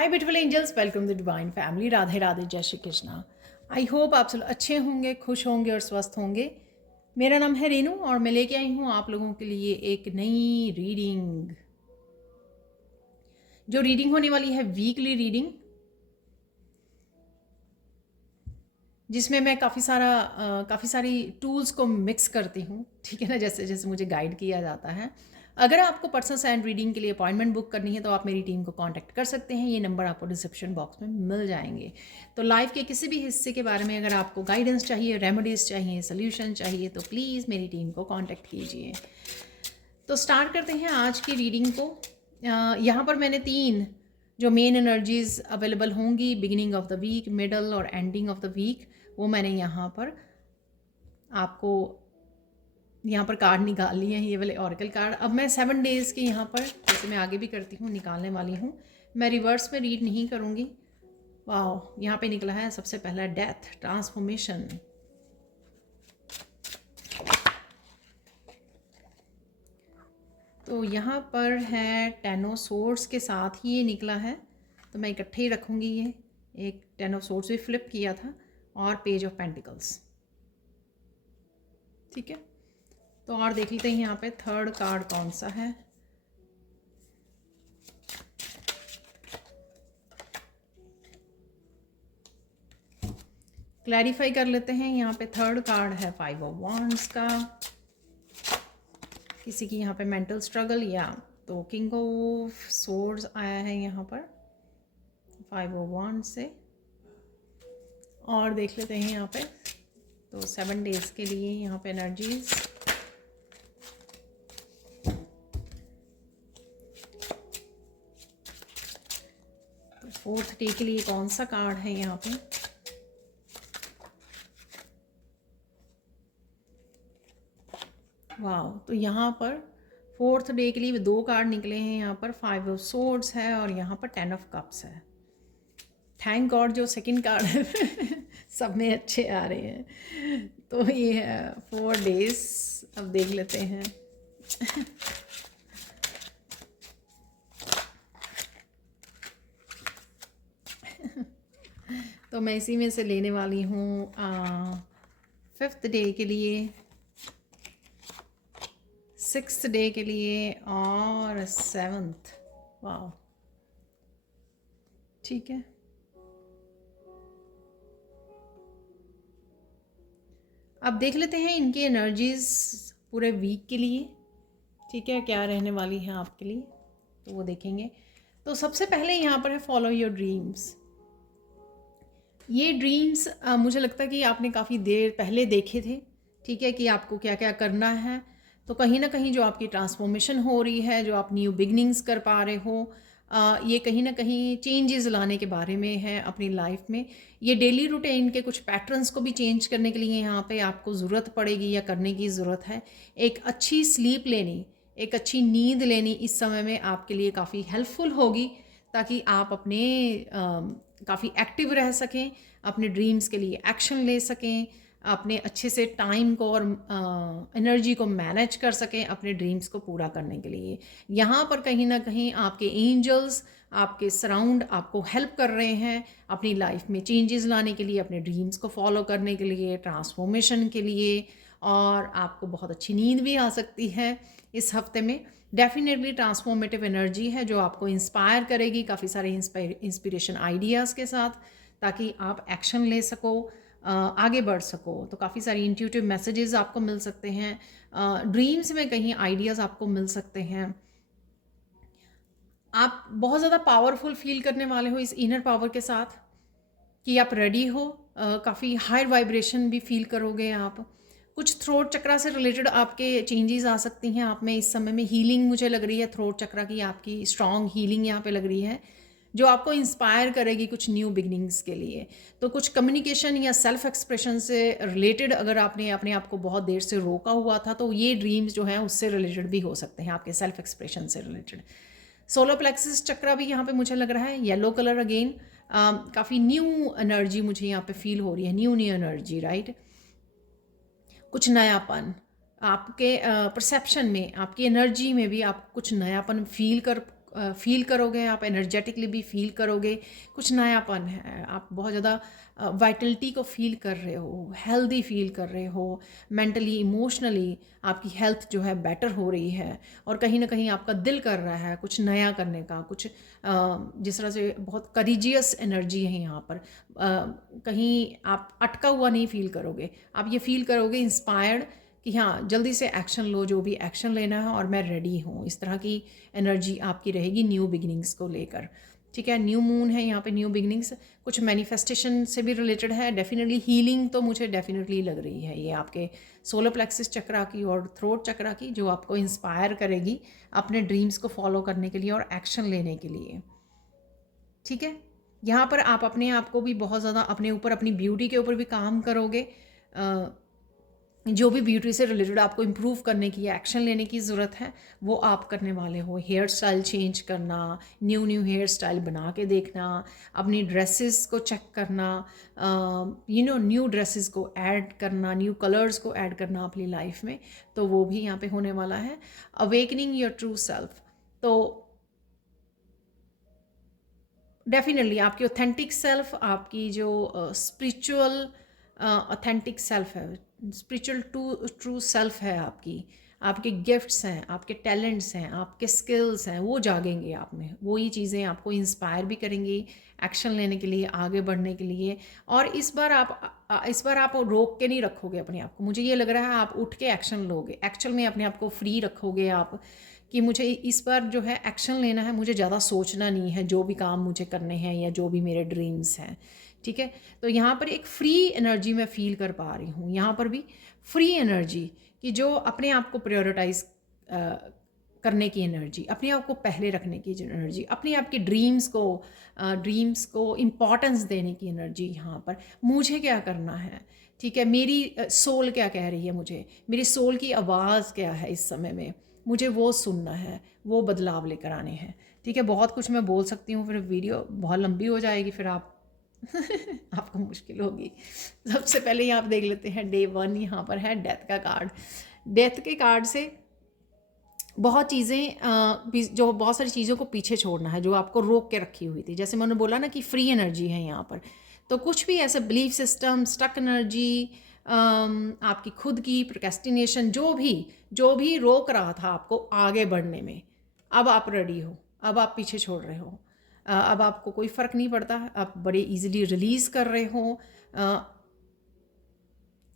Hi beautiful angels, welcome to divine family. Radhe Radhe, जय Shri Krishna. I hope आप सब अच्छे होंगे, खुश होंगे और स्वस्थ होंगे। मेरा नाम है रेनू और मैं लेके आई हूँ आप लोगों के लिए एक नई रीडिंग। जो रीडिंग होने वाली है वीकली रीडिंग, जिसमें मैं काफ़ी सारी टूल्स को मिक्स करती हूँ, ठीक है ना, जैसे जैसे मुझे गाइड किया जाता है। अगर आपको पर्सनल साइन रीडिंग के लिए अपॉइंटमेंट बुक करनी है तो आप मेरी टीम को कांटेक्ट कर सकते हैं। ये नंबर आपको डिस्क्रिप्शन बॉक्स में मिल जाएंगे। तो लाइफ के किसी भी हिस्से के बारे में अगर आपको गाइडेंस चाहिए, रेमेडीज़ चाहिए, सोल्यूशन चाहिए तो प्लीज़ मेरी टीम को कॉन्टैक्ट कीजिए। तो स्टार्ट करते हैं आज की रीडिंग को। यहाँ पर मैंने 3 जो मेन एनर्जीज़ अवेलेबल होंगी, beginning of the week, middle और एंडिंग ऑफ द वीक, वो मैंने यहाँ पर आपको कार्ड निकाल लिए हैं, ये वाले ऑरेकल कार्ड। अब मैं 7 डेज़ के यहाँ पर, जैसे मैं आगे भी करती हूँ, निकालने वाली हूँ। मैं रिवर्स में रीड नहीं करूँगी। वाह, यहाँ पे निकला है सबसे पहला डेथ, ट्रांसफॉर्मेशन। तो यहाँ पर है 10 ऑफ सोर्ड्स के साथ ही ये निकला है, तो मैं इकट्ठे ही रखूँगी। ये एक 10 ऑफ सोर्ड्स भी फ्लिप किया था और पेज ऑफ पेंटिकल्स, ठीक है। तो और देख लेते हैं यहाँ पे थर्ड कार्ड कौन सा है। क्लैरिफाई कर लेते हैं। यहाँ पे थर्ड कार्ड है 5 ऑफ वांड्स का। किसी की यहाँ पे मेंटल स्ट्रगल, या तो किंग ऑफ सोर्ड्स आया है यहाँ पर 5 ऑफ वांड्स से। और देख लेते हैं यहाँ पे तो 7 डेज़ के लिए यहाँ पे एनर्जीज। तो 4th डे के लिए कौन सा कार्ड है यहाँ पे। वाह, तो यहाँ पर 4th डे के लिए 2 कार्ड निकले हैं। यहाँ पर 5 ऑफ सोर्ड्स है और यहाँ पर 10 ऑफ कप्स है। थैंक गॉड जो सेकंड कार्ड है सब में अच्छे आ रहे हैं। तो ये है 4 डेज। अब देख लेते हैं तो मैं इसी में से लेने वाली हूँ 5th डे के लिए, 6th डे के लिए और 7th। वाह, ठीक है। अब देख लेते हैं इनकी एनर्जीज पूरे वीक के लिए, ठीक है, क्या रहने वाली है आपके लिए, तो वो देखेंगे। तो सबसे पहले यहाँ पर है फॉलो योर ड्रीम्स। ये ड्रीम्स मुझे लगता है कि आपने काफ़ी देर पहले देखे थे, ठीक है, कि आपको क्या क्या करना है। तो कहीं ना कहीं जो आपकी ट्रांसफॉर्मेशन हो रही है, जो आप न्यू बिगनिंग्स कर पा रहे हो, ये कहीं ना कहीं चेंजेस लाने के बारे में है अपनी लाइफ में। ये डेली रूटीन के कुछ पैटर्न्स को भी चेंज करने के लिए यहाँ पे आपको ज़रूरत पड़ेगी या करने की ज़रूरत है। एक अच्छी स्लीप लेनी, एक अच्छी नींद लेनी इस समय में आपके लिए काफ़ी हेल्पफुल होगी, ताकि आप अपने काफ़ी एक्टिव रह सकें, अपने ड्रीम्स के लिए एक्शन ले सकें, अपने अच्छे से टाइम को और एनर्जी को मैनेज कर सकें अपने ड्रीम्स को पूरा करने के लिए। यहाँ पर कहीं ना कहीं आपके एंजल्स आपके सराउंड आपको हेल्प कर रहे हैं अपनी लाइफ में चेंजेस लाने के लिए, अपने ड्रीम्स को फॉलो करने के लिए, ट्रांसफॉर्मेशन के लिए। और आपको बहुत अच्छी नींद भी आ सकती है इस हफ्ते में। डेफिनेटली ट्रांसफॉर्मेटिव एनर्जी है जो आपको इंस्पायर करेगी काफ़ी सारे इंस्पिरेशन आइडियाज़ के साथ, ताकि आप एक्शन ले सको, आगे बढ़ सको। तो काफ़ी सारी इंट्यूटिव मैसेजेस आपको मिल सकते हैं, ड्रीम्स में कहीं आइडियाज़ आपको मिल सकते हैं। आप बहुत ज़्यादा पावरफुल फील करने वाले हो इस इनर पावर के साथ, कि आप रेडी हो, काफ़ी हायर वाइब्रेशन भी फील करोगे आप। कुछ थ्रोट चक्रा से रिलेटेड आपके चेंजेस आ सकती हैं आप में इस समय में। हीलिंग मुझे लग रही है थ्रोट चक्रा की, आपकी स्ट्रॉन्ग हीलिंग यहाँ पे लग रही है, जो आपको इंस्पायर करेगी कुछ न्यू बिगनिंग्स के लिए। तो कुछ कम्युनिकेशन या सेल्फ एक्सप्रेशन से रिलेटेड अगर आपने अपने आप को बहुत देर से रोका हुआ था, तो ये ड्रीम्स जो हैं उससे रिलेटेड भी हो सकते हैं, आपके सेल्फ एक्सप्रेशन से रिलेटेड। सोलर प्लेक्सिस चक्रा भी यहाँ पे मुझे लग रहा है येलो कलर अगेन। काफ़ी न्यू एनर्जी मुझे यहाँ पे फील हो रही है, न्यू एनर्जी, राइट। कुछ नयापन आपके परसेप्शन में, आपकी एनर्जी में भी आप कुछ नयापन फील कर फील करोगे, आप एनर्जेटिकली भी फील करोगे, कुछ नयापन है, आप बहुत ज़्यादा वाइटलिटी को फील कर रहे हो, हेल्दी फील कर रहे हो, मेंटली इमोशनली आपकी हेल्थ जो है बेटर हो रही है, और कहीं ना कहीं आपका दिल कर रहा है कुछ नया करने का, कुछ जिस तरह से बहुत करीजियस एनर्जी है यहाँ पर। कहीं आप अटका हुआ नहीं फील करोगे, आप ये फील करोगे इंस्पायर्ड कि हाँ जल्दी से एक्शन लो, जो भी एक्शन लेना है और मैं रेडी हूँ, इस तरह की एनर्जी आपकी रहेगी न्यू बिगिनिंग्स को लेकर। ठीक है, न्यू मून है यहाँ पे, न्यू बिगिनिंग्स, कुछ मैनिफेस्टेशन से भी रिलेटेड है, डेफिनेटली हीलिंग तो मुझे डेफिनेटली लग रही है ये आपके सोलर प्लेक्सिस चक्रा की और थ्रोट चक्रा की, जो आपको इंस्पायर करेगी अपने ड्रीम्स को फॉलो करने के लिए और एक्शन लेने के लिए। ठीक है, यहाँ पर आप अपने आप को भी बहुत ज़्यादा अपने ऊपर, अपनी ब्यूटी के ऊपर भी काम करोगे। जो भी ब्यूटी से रिलेटेड आपको इम्प्रूव करने की, एक्शन लेने की ज़रूरत है, वो आप करने वाले हो। हेयर स्टाइल चेंज करना, न्यू हेयर स्टाइल बना के देखना, अपनी ड्रेसेस को चेक करना, न्यू ड्रेसेस को ऐड करना, न्यू कलर्स को ऐड करना अपनी लाइफ में, तो वो भी यहाँ पे होने वाला है। अवेकनिंग योर ट्रू सेल्फ, तो डेफिनेटली आपकी ऑथेंटिक सेल्फ, आपकी जो स्पिरिचुअल ऑथेंटिक सेल्फ है, स्पिरिचुअल ट्रू सेल्फ है आपकी, आपके गिफ्ट्स हैं, आपके टैलेंट्स हैं, आपके स्किल्स हैं, वो जागेंगे आप में। वो ही चीज़ें आपको इंस्पायर भी करेंगी एक्शन लेने के लिए, आगे बढ़ने के लिए। और इस बार आप रोक के नहीं रखोगे अपने आप को, मुझे ये लग रहा है आप उठ के एक्शन लोगे, एक्चुअल में अपने आप को फ्री रखोगे आप कि मुझे इस बार जो है एक्शन लेना है, मुझे ज़्यादा सोचना नहीं है जो भी काम मुझे करने हैं या जो भी मेरे ड्रीम्स हैं। ठीक है, तो यहाँ पर एक फ्री एनर्जी मैं फील कर पा रही हूँ, यहाँ पर भी फ्री एनर्जी कि जो अपने आप को प्रायोरिटाइज करने की एनर्जी, अपने आप को पहले रखने की एनर्जी, अपने आप के ड्रीम्स को इम्पॉर्टेंस देने की एनर्जी। यहाँ पर मुझे क्या करना है, ठीक है, मेरी सोल क्या कह रही है, मुझे मेरी सोल की आवाज़ क्या है इस समय में, मुझे वो सुनना है, वो बदलाव लेकर आने हैं। ठीक है, बहुत कुछ मैं बोल सकती हूँ, फिर वीडियो बहुत लंबी हो जाएगी, फिर आप आपको मुश्किल होगी। सबसे पहले यहाँ आप देख लेते हैं डे 1, यहाँ पर है डेथ का कार्ड। डेथ के कार्ड से बहुत चीज़ें, जो बहुत सारी चीज़ों को पीछे छोड़ना है जो आपको रोक के रखी हुई थी। जैसे मैंने बोला ना कि फ्री एनर्जी है यहाँ पर, तो कुछ भी ऐसे बिलीफ सिस्टम, स्टक एनर्जी, आपकी खुद की प्रोक्रेस्टिनेशन, जो भी रोक रहा था आपको आगे बढ़ने में, अब आप रेडी हो, अब आप पीछे छोड़ रहे हो, अब आपको कोई फ़र्क नहीं पड़ता, आप बड़े इजीली रिलीज़ कर रहे हो,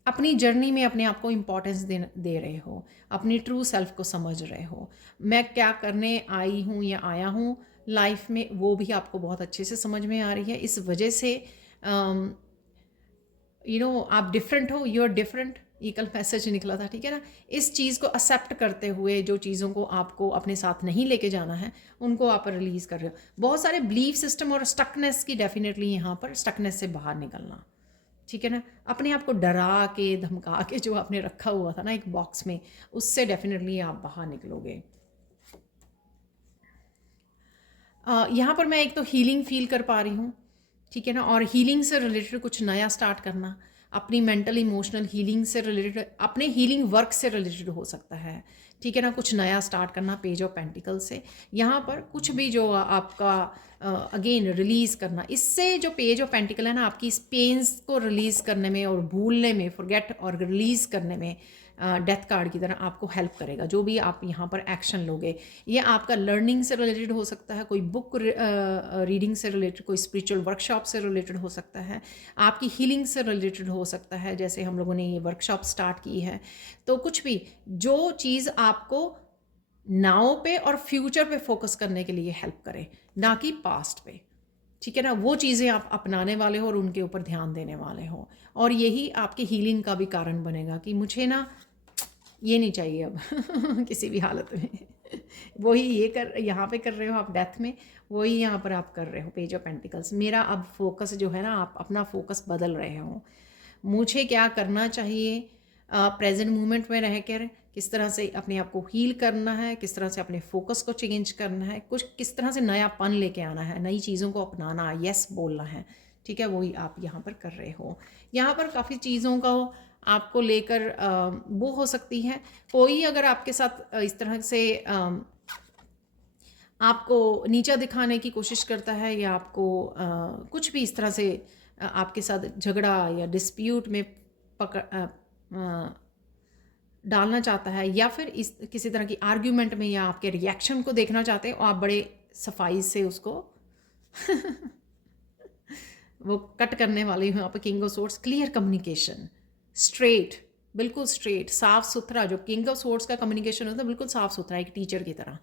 अपनी जर्नी में अपने आप को इम्पोर्टेंस दे रहे हो, अपनी ट्रू सेल्फ को समझ रहे हो। मैं क्या करने आई हूँ या आया हूँ लाइफ में, वो भी आपको बहुत अच्छे से समझ में आ रही है। इस वजह से आप डिफरेंट हो, यू आर डिफरेंट, ये कल मैसेज निकला था। ठीक है ना, इस चीज़ को एक्सेप्ट करते हुए जो चीज़ों को आपको अपने साथ नहीं लेके जाना है उनको आप रिलीज़ कर रहे हो। बहुत सारे बिलीफ सिस्टम और स्टकनेस की, डेफिनेटली यहाँ पर स्टकनेस से बाहर निकलना। ठीक है ना, अपने आप को डरा के धमका के जो आपने रखा हुआ था ना एक बॉक्स में, उससे डेफिनेटली आप बाहर निकलोगे। यहाँ पर मैं एक तो हीलिंग फील कर पा रही हूँ। ठीक है ना, और हीलिंग से रिलेटेड कुछ नया स्टार्ट करना, अपनी मेंटल इमोशनल हीलिंग से रिलेटेड, अपने हीलिंग वर्क से रिलेटेड हो सकता है। ठीक है ना, कुछ नया स्टार्ट करना पेज ऑफ पेंटिकल से। यहाँ पर कुछ भी जो आपका अगेन रिलीज़ करना, इससे जो पेज ऑफ पेंटिकल है ना, आपकी इस पेन्स को रिलीज़ करने में और भूलने में, फॉरगेट और रिलीज़ करने में डेथ कार्ड की तरह आपको हेल्प करेगा। जो भी आप यहाँ पर एक्शन लोगे, ये आपका लर्निंग से रिलेटेड हो सकता है, कोई बुक रीडिंग से रिलेटेड, कोई स्पिरिचुअल वर्कशॉप से रिलेटेड हो सकता है, आपकी हीलिंग से रिलेटेड हो सकता है, जैसे हम लोगों ने ये वर्कशॉप स्टार्ट की है। तो कुछ भी जो चीज़ आपको नाउ पे और फ्यूचर पे फोकस करने के लिए हेल्प करे, ना कि पास्ट पे। ठीक है ना, वो चीज़ें आप अपनाने वाले हो और उनके ऊपर ध्यान देने वाले हो, और यही आपकी हीलिंग का भी कारण बनेगा कि मुझे ना ये नहीं चाहिए अब किसी भी हालत में। वही यहाँ पे कर रहे हो आप डेथ में, वही यहाँ पर आप कर रहे हो पेज ऑफ पेंटिकल्स। मेरा अब फोकस जो है ना, आप अपना फोकस बदल रहे हो। मुझे क्या करना चाहिए, प्रेजेंट मोमेंट में रहकर किस तरह से अपने आप को हील करना है, किस तरह से अपने फोकस को चेंज करना है, कुछ किस तरह से नयापन लेके आना है, नई चीज़ों को अपनाना, यस बोलना है। ठीक है, वही आप यहाँ पर कर रहे हो। यहाँ पर काफ़ी चीज़ों का आपको लेकर वो हो सकती है। कोई अगर आपके साथ इस तरह से आपको नीचा दिखाने की कोशिश करता है, या आपको कुछ भी इस तरह से आपके साथ झगड़ा या डिस्प्यूट में पकड़ डालना चाहता है, या फिर इस किसी तरह की आर्ग्यूमेंट में, या आपके रिएक्शन को देखना चाहते हैं और आप बड़े सफाई से उसको वो कट करने वाली हूँ। यहाँ पे king of swords, clear communication, straight, बिल्कुल स्ट्रेट, साफ सुथरा। जो किंग ऑफ सोर्ड्स का कम्युनिकेशन होता है बिल्कुल साफ सुथरा, एक टीचर की तरह,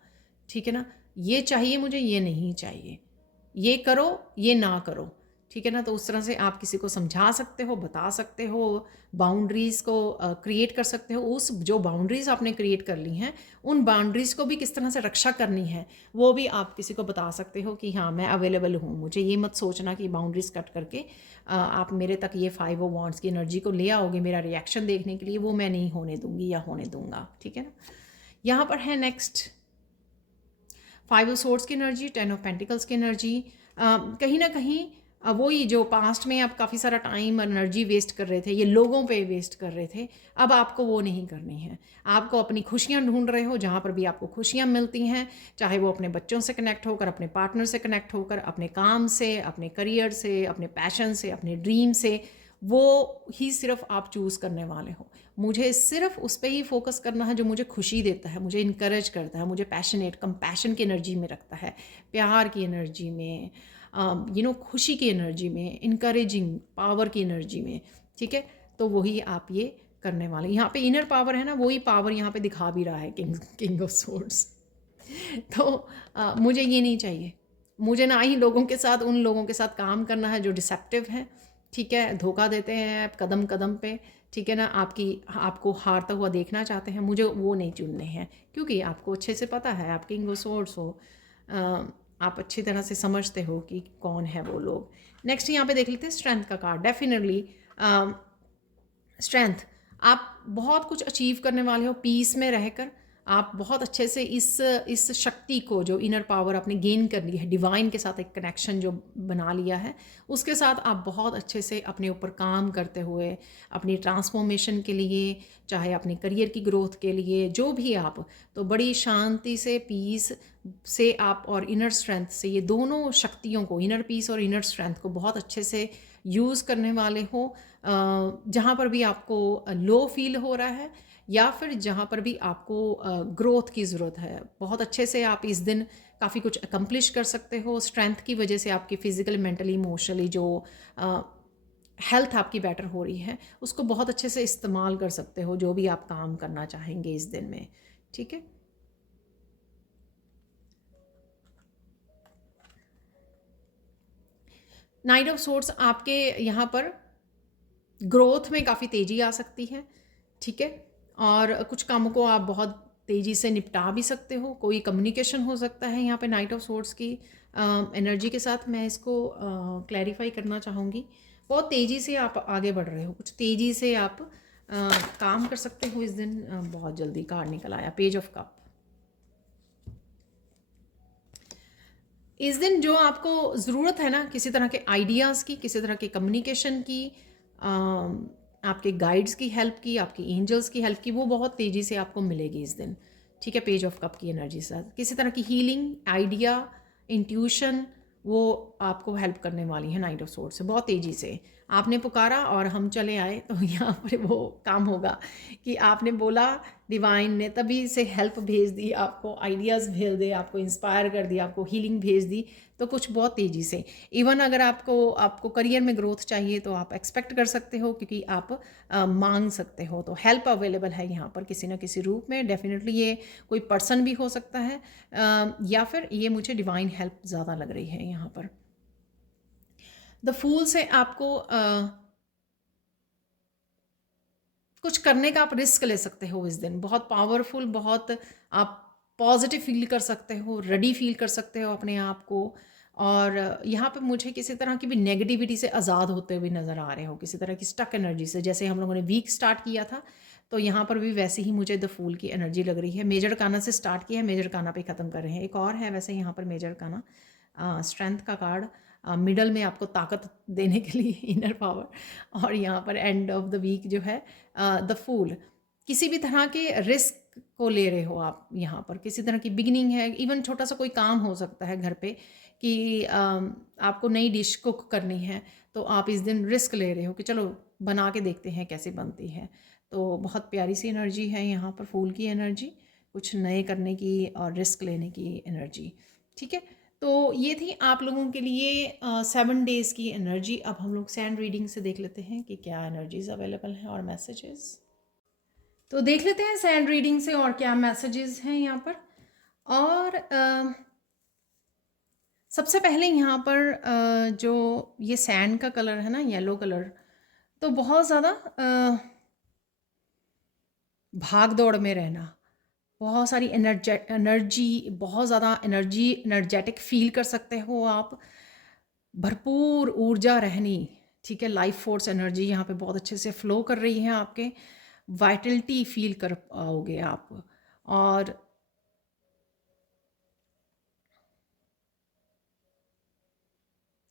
ठीक है ना। ये चाहिए मुझे, ये नहीं चाहिए, ये करो, ये ना करो, ठीक है ना। तो उस तरह से आप किसी को समझा सकते हो, बता सकते हो, बाउंड्रीज़ को क्रिएट कर सकते हो। उस जो बाउंड्रीज़ आपने क्रिएट कर ली हैं, उन बाउंड्रीज़ को भी किस तरह से रक्षा करनी है वो भी आप किसी को बता सकते हो कि हाँ मैं अवेलेबल हूँ। मुझे ये मत सोचना कि बाउंड्रीज़ कट करके आप मेरे तक ये 5 ऑफ वांड्स की एनर्जी को ले आओगे मेरा रिएक्शन देखने के लिए, वो मैं नहीं होने दूंगी या होने दूंगा, ठीक है ना। यहाँ पर है नेक्स्ट 5 ऑफ सोर्ड्स की एनर्जी, 10 ऑफ पेंटिकल्स की एनर्जी। कहीं ना कहीं वही जो पास्ट में आप काफ़ी सारा टाइम एनर्जी वेस्ट कर रहे थे, ये लोगों पे वेस्ट कर रहे थे, अब आपको वो नहीं करनी है। आपको अपनी खुशियाँ ढूंढ रहे हो, जहाँ पर भी आपको खुशियाँ मिलती हैं, चाहे वो अपने बच्चों से कनेक्ट होकर, अपने पार्टनर से कनेक्ट होकर, अपने काम से, अपने करियर से, अपने पैशन से, अपने ड्रीम से, वो ही सिर्फ आप चूज़ करने वाले हो। मुझे सिर्फ उस पर ही फोकस करना है जो मुझे खुशी देता है, मुझे इनकरेज करता है, मुझे पैशनेट, कंपैशन की एनर्जी में रखता है, प्यार की एनर्जी में, खुशी की एनर्जी में, इनकरेजिंग पावर की एनर्जी में, ठीक है। तो वही आप ये करने वाले। यहाँ पे इनर पावर है ना, वही पावर यहाँ पे दिखा भी रहा है किंग ऑफ सोर्ड्स। तो मुझे ये नहीं चाहिए। मुझे ना ही लोगों के साथ, उन लोगों के साथ काम करना है जो डिसेप्टिव हैं, ठीक है, धोखा देते हैं कदम कदम पे, ठीक है ना, आपको हारता हुआ देखना चाहते हैं। मुझे वो नहीं चुनने हैं, क्योंकि आपको अच्छे से पता है, आप किंग ऑफ सोर्ड्स हो, आप अच्छी तरह से समझते हो कि कौन है वो लोग। नेक्स्ट यहाँ पे देख लेते हैं स्ट्रेंथ का कार्ड। डेफिनेटली स्ट्रेंथ, आप बहुत कुछ अचीव करने वाले हो पीस में रहकर। आप बहुत अच्छे से इस शक्ति को, जो इनर पावर आपने गेन कर ली है, डिवाइन के साथ एक कनेक्शन जो बना लिया है, उसके साथ आप बहुत अच्छे से अपने ऊपर काम करते हुए, अपनी ट्रांसफॉर्मेशन के लिए, चाहे अपने करियर की ग्रोथ के लिए, जो भी आप, तो बड़ी शांति से, पीस से आप और इनर स्ट्रेंथ से, ये दोनों शक्तियों को, इनर पीस और इनर स्ट्रेंथ को बहुत अच्छे से यूज़ करने वाले हो। जहाँ पर भी आपको लो फील हो रहा है, या फिर जहाँ पर भी आपको ग्रोथ की ज़रूरत है, बहुत अच्छे से आप इस दिन काफ़ी कुछ अकम्प्लिश कर सकते हो। स्ट्रेंथ की वजह से आपकी फ़िज़िकल, मेंटली, इमोशनली जो हेल्थ आपकी बेटर हो रही है, उसको बहुत अच्छे से इस्तेमाल कर सकते हो जो भी आप काम करना चाहेंगे इस दिन में, ठीक है। नाइट ऑफ सोर्ड्स, आपके यहाँ पर ग्रोथ में काफ़ी तेज़ी आ सकती है, ठीक है, और कुछ कामों को आप बहुत तेज़ी से निपटा भी सकते हो। कोई कम्युनिकेशन हो सकता है यहाँ पे नाइट ऑफ सोर्ड्स की एनर्जी के साथ। मैं इसको क्लैरिफाई करना चाहूँगी। बहुत तेज़ी से आप आगे बढ़ रहे हो, कुछ तेज़ी से आप काम कर सकते हो इस दिन। बहुत जल्दी कार्ड निकल आया, पेज ऑफ कप। इस दिन जो आपको ज़रूरत है ना, किसी तरह के आइडियाज़ की, किसी तरह के कम्युनिकेशन की, आपके गाइड्स की हेल्प की, आपकी एंजल्स की हेल्प की, वो बहुत तेज़ी से आपको मिलेगी इस दिन, ठीक है। पेज ऑफ कप की एनर्जी से किसी तरह की हीलिंग, आइडिया, इंट्यूशन, वो आपको हेल्प करने वाली है नाइट ऑफ सोर्ड्स से बहुत तेज़ी से। आपने पुकारा और हम चले आए, तो यहाँ पर वो काम होगा कि आपने बोला, डिवाइन ने तभी से हेल्प भेज दी, आपको आइडियाज़ भेज दे, आपको इंस्पायर कर दिया, आपको हीलिंग भेज दी, तो कुछ बहुत तेज़ी से। इवन अगर आपको करियर में ग्रोथ चाहिए तो आप एक्सपेक्ट कर सकते हो, क्योंकि आप मांग सकते हो। तो हेल्प अवेलेबल है यहाँ पर किसी ना किसी रूप में। डेफिनेटली ये कोई पर्सन भी हो सकता है, या फिर ये मुझे डिवाइन हेल्प ज़्यादा लग रही है यहाँ पर। द फूल से आपको कुछ करने का आप रिस्क ले सकते हो इस दिन। बहुत पावरफुल, बहुत आप पॉजिटिव फील कर सकते हो, रेडी फील कर सकते हो अपने आप को। और यहाँ पे मुझे किसी तरह की भी नेगेटिविटी से आज़ाद होते हुए नज़र आ रहे हो, किसी तरह की स्टक एनर्जी से। जैसे हम लोगों ने वीक स्टार्ट किया था, तो यहाँ पर भी वैसे ही मुझे द फूल की एनर्जी लग रही है। मेजर काना से स्टार्ट किया है, मेजर काना पे ख़त्म कर रहे हैं। एक और है वैसे यहाँ पर मेजर काना, स्ट्रेंथ का कार्ड, मिडल में आपको ताकत देने के लिए इनर पावर। और यहाँ पर एंड ऑफ द वीक जो है द फूल। किसी भी तरह के रिस्क को ले रहे हो आप यहाँ पर, किसी तरह की बिगिनिंग है, इवन छोटा सा कोई काम हो सकता है घर पे कि आपको नई डिश कुक करनी है, तो आप इस दिन रिस्क ले रहे हो कि चलो बना के देखते हैं कैसे बनती है। तो बहुत प्यारी सी एनर्जी है यहाँ पर, फूल की एनर्जी, कुछ नए करने की और रिस्क लेने की एनर्जी। ठीक है, तो ये थी आप लोगों के लिए 7 डेज़ की एनर्जी। अब हम लोग सैंड रीडिंग से देख लेते हैं कि क्या एनर्जीज अवेलेबल हैं और मैसेजेस। तो देख लेते हैं सैंड रीडिंग से और क्या मैसेजेस हैं यहाँ पर। और सबसे पहले यहाँ पर जो ये सैंड का कलर है ना, येलो कलर, तो बहुत ज़्यादा भाग दौड़ में रहना, बहुत सारी एनर्जी, बहुत ज़्यादा एनर्जेटिक फील कर सकते हो आप, भरपूर ऊर्जा रहनी। ठीक है, लाइफ फोर्स एनर्जी यहाँ पे बहुत अच्छे से फ्लो कर रही है आपके, वाइटलिटी फील कर पाओगे आप। और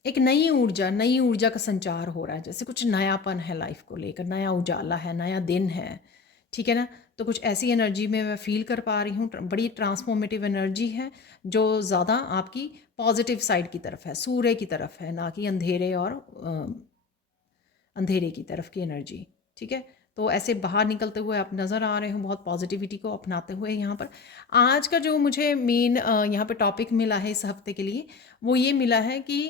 एक नई ऊर्जा का संचार हो रहा है, जैसे कुछ नयापन है लाइफ को लेकर, नया उजाला है, नया दिन है। ठीक है ना, तो कुछ ऐसी एनर्जी में मैं फील कर पा रही हूँ, बड़ी ट्रांसफॉर्मेटिव एनर्जी है जो ज़्यादा आपकी पॉजिटिव साइड की तरफ है, सूर्य की तरफ है, ना कि अंधेरे और अंधेरे की तरफ की एनर्जी। ठीक है, तो ऐसे बाहर निकलते हुए आप नज़र आ रहे हो, बहुत पॉजिटिविटी को अपनाते हुए यहाँ पर। आज का जो मुझे मेन यहाँ पे टॉपिक मिला है इस हफ्ते के लिए, वो ये मिला है कि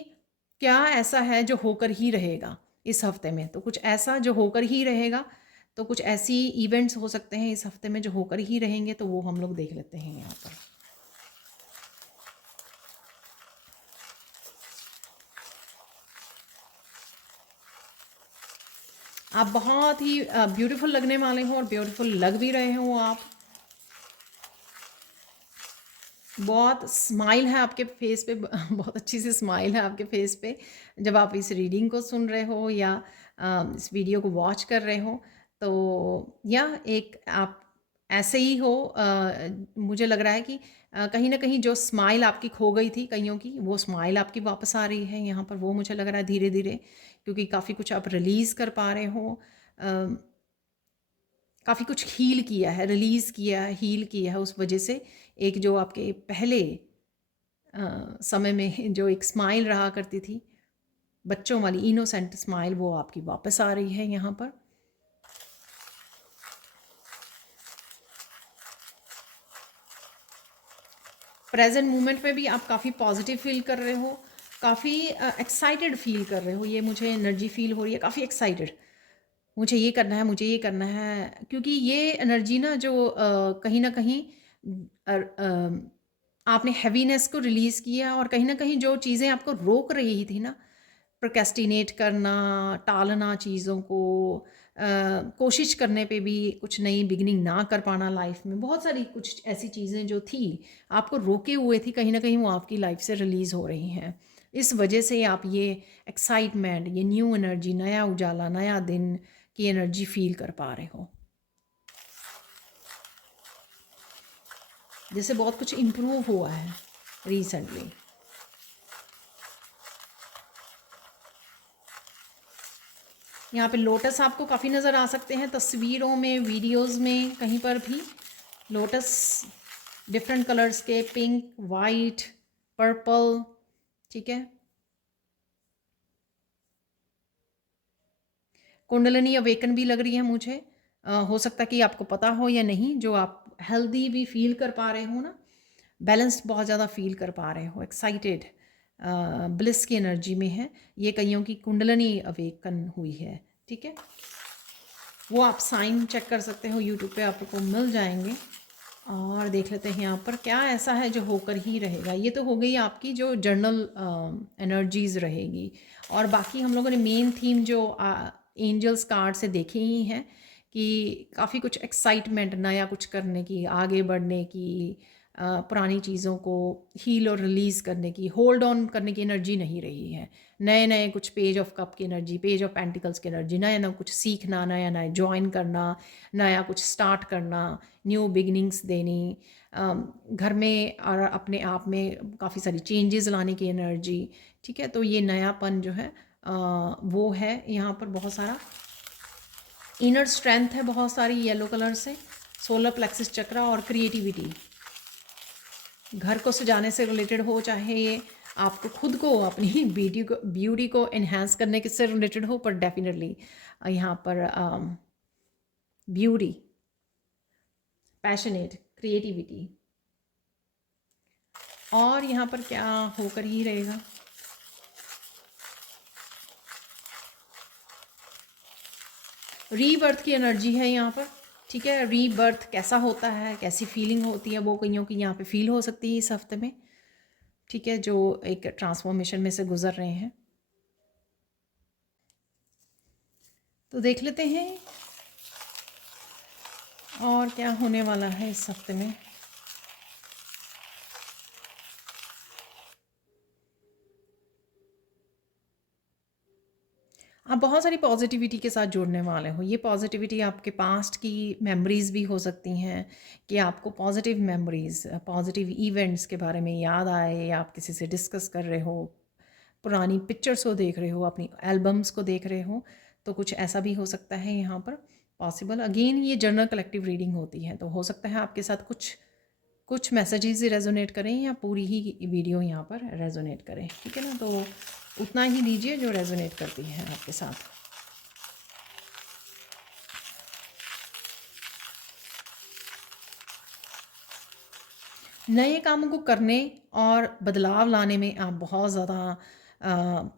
क्या ऐसा है जो होकर ही रहेगा इस हफ्ते में। तो कुछ ऐसा जो होकर ही रहेगा, तो कुछ ऐसी इवेंट्स हो सकते हैं इस हफ्ते में जो होकर ही रहेंगे, तो वो हम लोग देख लेते हैं यहाँ पर। आप बहुत ही ब्यूटीफुल लगने वाले हो और ब्यूटीफुल लग भी रहे हो आप। बहुत स्माइल है आपके फेस पे, बहुत अच्छी सी स्माइल है आपके फेस पे जब आप इस रीडिंग को सुन रहे हो या इस वीडियो को वॉच कर रहे हो। तो या एक आप ऐसे ही हो, मुझे लग रहा है कि कहीं ना कहीं जो स्माइल आपकी खो गई थी कईयों की, वो स्माइल आपकी वापस आ रही है यहाँ पर, वो मुझे लग रहा है धीरे धीरे, क्योंकि काफ़ी कुछ आप रिलीज़ कर पा रहे हो, काफ़ी कुछ हील किया है, रिलीज़ किया है, हील किया है। उस वजह से एक जो आपके पहले समय में जो एक स्माइल रहा करती थी, बच्चों वाली इनोसेंट स्माइल, वो आपकी वापस आ रही है यहाँ पर। प्रेजेंट मोमेंट में भी आप काफ़ी पॉजिटिव फील कर रहे हो, काफ़ी एक्साइटेड फील कर रहे हो, ये मुझे एनर्जी फील हो रही है, काफ़ी एक्साइटेड, मुझे ये करना है, मुझे ये करना है। क्योंकि ये एनर्जी ना जो कहीं ना कहीं आपने हैवीनेस को रिलीज़ किया, और कहीं ना कहीं जो चीज़ें आपको रोक रही थी ना, प्रोक्रेस्टिनेट करना, टालना चीज़ों को, कोशिश करने पे भी कुछ नई बिगिनिंग ना कर पाना लाइफ में, बहुत सारी कुछ ऐसी चीज़ें जो थी आपको रोके हुए थी, कहीं ना कहीं वो आपकी लाइफ से रिलीज़ हो रही हैं। इस वजह से आप ये एक्साइटमेंट, ये न्यू एनर्जी, नया उजाला, नया दिन की एनर्जी फील कर पा रहे हो। जैसे बहुत कुछ इम्प्रूव हुआ है रिसेंटली। यहाँ पे लोटस आपको काफ़ी नज़र आ सकते हैं, तस्वीरों में, वीडियोस में, कहीं पर भी लोटस डिफरेंट कलर्स के, पिंक, वाइट, पर्पल। ठीक है, कुंडलिनी अवेकन भी लग रही है मुझे। हो सकता है कि आपको पता हो या नहीं, जो आप हेल्दी भी फील कर पा रहे हो ना, बैलेंस्ड बहुत ज़्यादा फील कर पा रहे हो, एक्साइटेड, ब्लिस की एनर्जी में है, ये कईयों की कुंडलिनी अवेकन हुई है। ठीक है, वो आप साइन चेक कर सकते हो, यूट्यूब पे आपको मिल जाएंगे। और देख लेते हैं यहाँ पर क्या ऐसा है जो होकर ही रहेगा। ये तो हो गई आपकी जो जर्नल एनर्जीज रहेगी, और बाकी हम लोगों ने मेन थीम जो एंजल्स कार्ड से देखे ही हैं कि काफ़ी कुछ एक्साइटमेंट, नया कुछ करने की, आगे बढ़ने की, पुरानी चीज़ों को हील और रिलीज़ करने की, होल्ड ऑन करने की एनर्जी नहीं रही है। नए नए कुछ पेज ऑफ कप की एनर्जी, पेज ऑफ पेंटिकल्स की एनर्जी, नया नया कुछ सीखना, नया नया ज्वाइन करना, नया कुछ स्टार्ट करना, न्यू बिगनिंग्स देनी, घर में और अपने आप में काफ़ी सारी चेंजेस लाने की एनर्जी। ठीक है, तो ये नयापन जो है वो है यहाँ पर, बहुत सारा इनर स्ट्रेंथ है, बहुत सारी येलो कलर से। सोलर प्लेक्सिस चक्रा और क्रिएटिविटी, घर को सजाने से रिलेटेड हो, चाहे ये आपको खुद को अपनी ब्यूटी को एनहांस करने के से रिलेटेड हो, पर डेफिनेटली यहाँ पर ब्यूटी, पैशनेट, क्रिएटिविटी, और यहाँ पर क्या होकर ही रहेगा, रीबर्थ की एनर्जी है यहाँ पर। ठीक है, रीबर्थ कैसा होता है, कैसी फीलिंग होती है, वो कईयों की यहाँ पे फील हो सकती है इस हफ्ते में। ठीक है, जो एक ट्रांसफॉर्मेशन में से गुजर रहे हैं। तो देख लेते हैं और क्या होने वाला है इस हफ्ते में। आप बहुत सारी पॉजिटिविटी के साथ जुड़ने वाले हो। ये पॉजिटिविटी आपके पास्ट की मेमोरीज़ भी हो सकती हैं, कि आपको पॉजिटिव मेमोरीज़, पॉजिटिव इवेंट्स के बारे में याद आए, या आप किसी से डिस्कस कर रहे हो, पुरानी पिक्चर्स को देख रहे हो, अपनी एल्बम्स को देख रहे हो, तो कुछ ऐसा भी हो सकता है यहाँ पर पॉसिबल। अगेन ये जनरल कलेक्टिव रीडिंग होती है, तो हो सकता है आपके साथ कुछ मैसेजेस ही रेजोनेट करें, या पूरी ही वीडियो यहाँ पर रेजोनेट करें। ठीक है ना, तो उतना ही लीजिए जो रेजोनेट करती है आपके साथ। नए कामों को करने और बदलाव लाने में आप बहुत ज़्यादा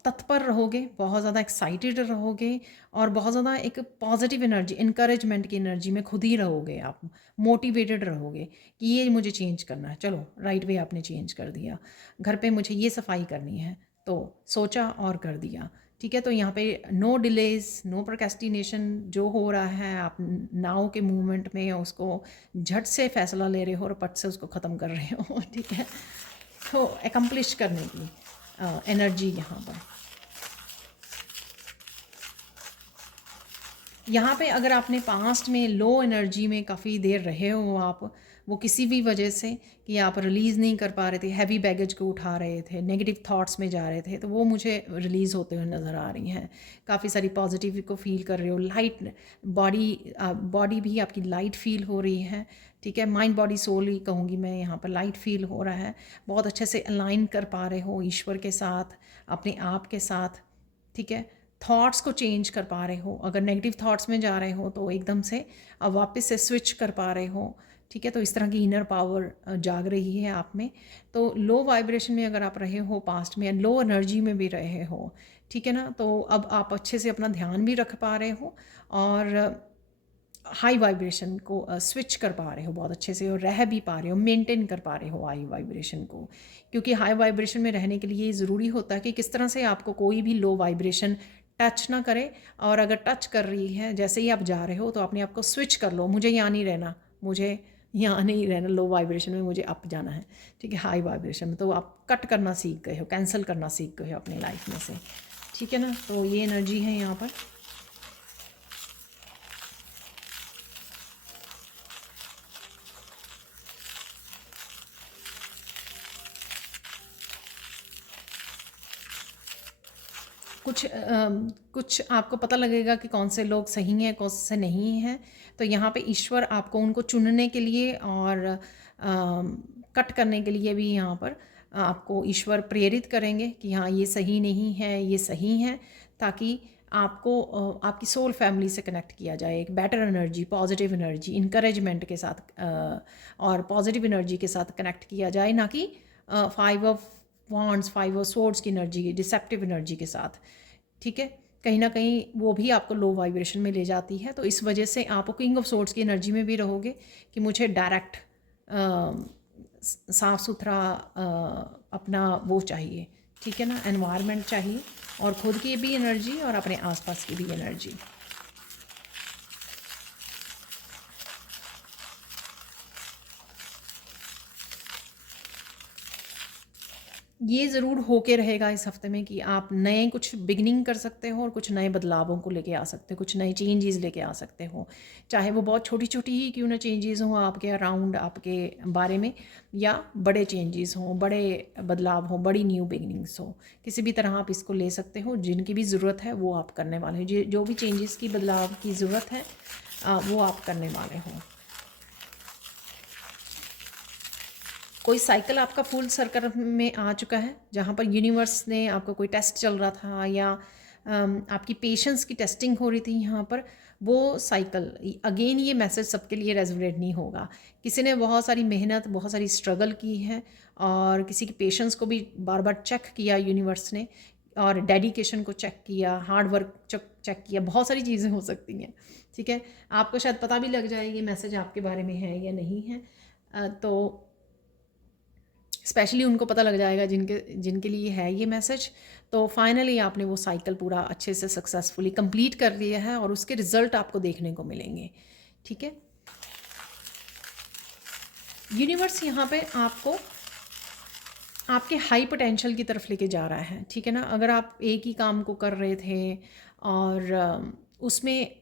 तत्पर रहोगे, बहुत ज़्यादा एक्साइटेड रहोगे, और बहुत ज़्यादा एक पॉजिटिव एनर्जी, इनकरेजमेंट की एनर्जी में खुद ही रहोगे। आप मोटिवेटेड रहोगे कि ये मुझे चेंज करना है, चलो राइट वे आपने चेंज कर दिया। घर पे मुझे ये सफाई करनी है, तो सोचा और कर दिया। ठीक है, तो यहाँ पे नो डिलेज, नो प्रोक्रेस्टिनेशन जो हो रहा है, आप नाव के मूवमेंट में उसको झट से फैसला ले रहे हो और पट से उसको ख़त्म कर रहे हो। ठीक है, तो एकम्प्लिश करने की एनर्जी यहाँ पर। यहाँ पे अगर आपने पास्ट में लो एनर्जी में काफ़ी देर रहे हो, आप वो किसी भी वजह से कि आप रिलीज़ नहीं कर पा रहे थे, हैवी बैगेज को उठा रहे थे, नेगेटिव थॉट्स में जा रहे थे, तो वो मुझे रिलीज़ होते हुए नज़र आ रही हैं। काफ़ी सारी पॉजिटिव को फील कर रहे हो, लाइट बॉडी भी आपकी लाइट फील हो रही है। ठीक है, माइंड बॉडी सोल ही कहूँगी मैं, यहाँ पर लाइट फील हो रहा है। बहुत अच्छे से अलाइन कर पा रहे हो ईश्वर के साथ, अपने आप के साथ। ठीक है, थॉट्स को चेंज कर पा रहे हो। अगर नेगेटिव थॉट्स में जा रहे हो तो एकदम से अब वापस से स्विच कर पा रहे हो। ठीक है, तो इस तरह की इनर पावर जाग रही है आप में। तो लो वाइब्रेशन में अगर आप रहे हो पास्ट में, या लो एनर्जी में भी रहे हो, ठीक है ना, तो अब आप अच्छे से अपना ध्यान भी रख पा रहे हो, और हाई वाइब्रेशन को स्विच कर पा रहे हो बहुत अच्छे से, और रह भी पा रहे हो, मेंटेन कर पा रहे हो हाई वाइब्रेशन को। क्योंकि हाई वाइब्रेशन में रहने के लिए ज़रूरी होता है कि किस तरह से आपको कोई भी लो वाइब्रेशन टच ना करे, और अगर टच कर रही है, जैसे ही आप जा रहे हो, तो अपने आप को स्विच कर लो, मुझे यहाँ नहीं रहना, मुझे यहाँ नहीं रहना लो वाइब्रेशन में, मुझे अप जाना है। ठीक है, हाई वाइब्रेशन में तो आप कट करना सीख गए हो, कैंसिल करना सीख गए हो अपनी लाइफ में से। ठीक है ना, तो ये एनर्जी है यहाँ पर। कुछ आपको पता लगेगा कि कौन से लोग सही हैं, कौन से नहीं हैं। तो यहाँ पे ईश्वर आपको उनको चुनने के लिए और कट करने के लिए भी यहाँ पर आपको ईश्वर प्रेरित करेंगे कि हाँ ये सही नहीं है, ये सही है, ताकि आपको आपकी सोल फैमिली से कनेक्ट किया जाए एक better energy, positive energy, encouragement के साथ और पॉजिटिव एनर्जी के साथ कनेक्ट किया जाए, ना कि 5 ऑफ वॉन्ड्स, 5 ऑफ सोर्ड्स की एनर्जी, डिसेप्टिव एनर्जी के साथ। ठीक है, कहीं ना कहीं वो भी आपको लो वाइब्रेशन में ले जाती है। तो इस वजह से आप किंग ऑफ सोर्ड्स की एनर्जी में भी रहोगे कि मुझे डायरेक्ट साफ़ सुथरा अपना वो चाहिए। ठीक है ना, एनवायरनमेंट चाहिए, और खुद की भी एनर्जी और अपने आसपास की भी एनर्जी। ये ज़रूर होके रहेगा इस हफ्ते में कि आप नए कुछ बिगनिंग कर सकते हो, और कुछ नए बदलावों को लेके आ सकते हो, कुछ नए चेंजेस लेके आ सकते हो, चाहे वो बहुत छोटी छोटी ही क्यों ना चेंजेस हों आपके अराउंड, आपके बारे में, या बड़े चेंजेस हों, बड़े बदलाव हों, बड़ी न्यू बिगनिंग्स हो। किसी भी तरह आप इसको ले सकते हो, जिनकी भी ज़रूरत है वो आप करने वाले हो। जो भी चेंजेस की, बदलाव की ज़रूरत है वो आप करने वाले हो। कोई साइकिल आपका फुल सर्कल में आ चुका है, जहाँ पर यूनिवर्स ने आपका कोई टेस्ट चल रहा था या आपकी पेशेंस की टेस्टिंग हो रही थी यहाँ पर, वो साइकिल अगेन ये मैसेज सबके लिए रेजोनेट नहीं होगा। किसी ने बहुत सारी मेहनत, बहुत सारी स्ट्रगल की है और किसी की पेशेंस को भी बार बार चेक किया यूनिवर्स ने, और डेडिकेशन को चेक किया, हार्ड वर्क चेक किया, बहुत सारी चीज़ें हो सकती हैं। ठीक है, आपको शायद पता भी लग जाए ये मैसेज आपके बारे में है या नहीं है। तो स्पेशली उनको पता लग जाएगा जिनके लिए है ये मैसेज। तो फाइनली आपने वो साइकिल पूरा अच्छे से सक्सेसफुली कंप्लीट कर लिया है और उसके रिजल्ट आपको देखने को मिलेंगे। ठीक है, यूनिवर्स यहाँ पे आपको आपके हाई पोटेंशियल की तरफ लेके जा रहा है। ठीक है ना, अगर आप एक ही काम को कर रहे थे और उसमें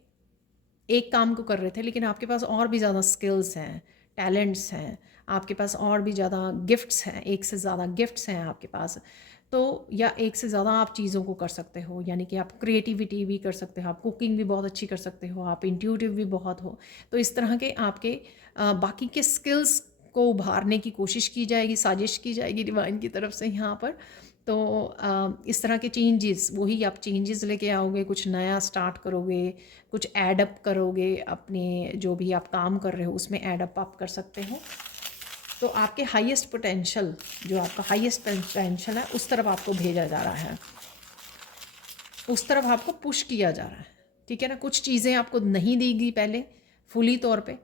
एक काम को कर रहे थे लेकिन आपके पास और भी ज़्यादा स्किल्स हैं, टैलेंट्स हैं, आपके पास और भी ज़्यादा गिफ्ट्स हैं, एक से ज़्यादा गिफ्ट्स हैं आपके पास, तो या एक से ज़्यादा आप चीज़ों को कर सकते हो, यानी कि आप क्रिएटिविटी भी कर सकते हो, आप कुकिंग भी बहुत अच्छी कर सकते हो, आप इंट्यूटिव भी बहुत हो। तो इस तरह के आपके बाकी के स्किल्स को उभारने की कोशिश की जाएगी, साजिश की जाएगी डिवाइन की तरफ से यहाँ पर। तो इस तरह के चेंजेस, वही आप चेंजेस लेके आओगे, कुछ नया स्टार्ट करोगे, कुछ एडअप करोगे, अपने जो भी आप काम कर रहे हो उसमें एडअप आप कर सकते हो। तो आपके हाईएस्ट पोटेंशियल, जो आपका हाईएस्ट पोटेंशियल है, उस तरफ आपको भेजा जा रहा है, उस तरफ आपको पुश किया जा रहा है। ठीक है ना, कुछ चीज़ें आपको नहीं दी गई पहले फुली तौर पे,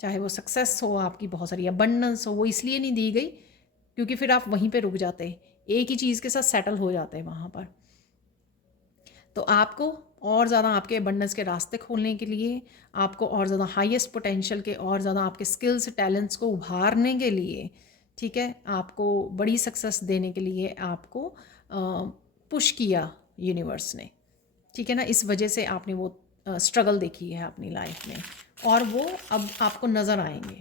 चाहे वो सक्सेस हो, आपकी बहुत सारी अबंडेंस हो, वो इसलिए नहीं दी गई क्योंकि फिर आप वहीं पे रुक जाते, एक ही चीज़ के साथ सेटल हो जाते हैं वहाँ पर। तो आपको और ज़्यादा आपके अबंडेंस के रास्ते खोलने के लिए, आपको और ज़्यादा हाईएस्ट पोटेंशियल के और ज़्यादा आपके स्किल्स टैलेंट्स को उभारने के लिए, ठीक है, आपको बड़ी सक्सेस देने के लिए आपको पुश किया यूनिवर्स ने। ठीक है ना, इस वजह से आपने वो स्ट्रगल देखी है अपनी लाइफ में और वो अब आपको नज़र आएंगे।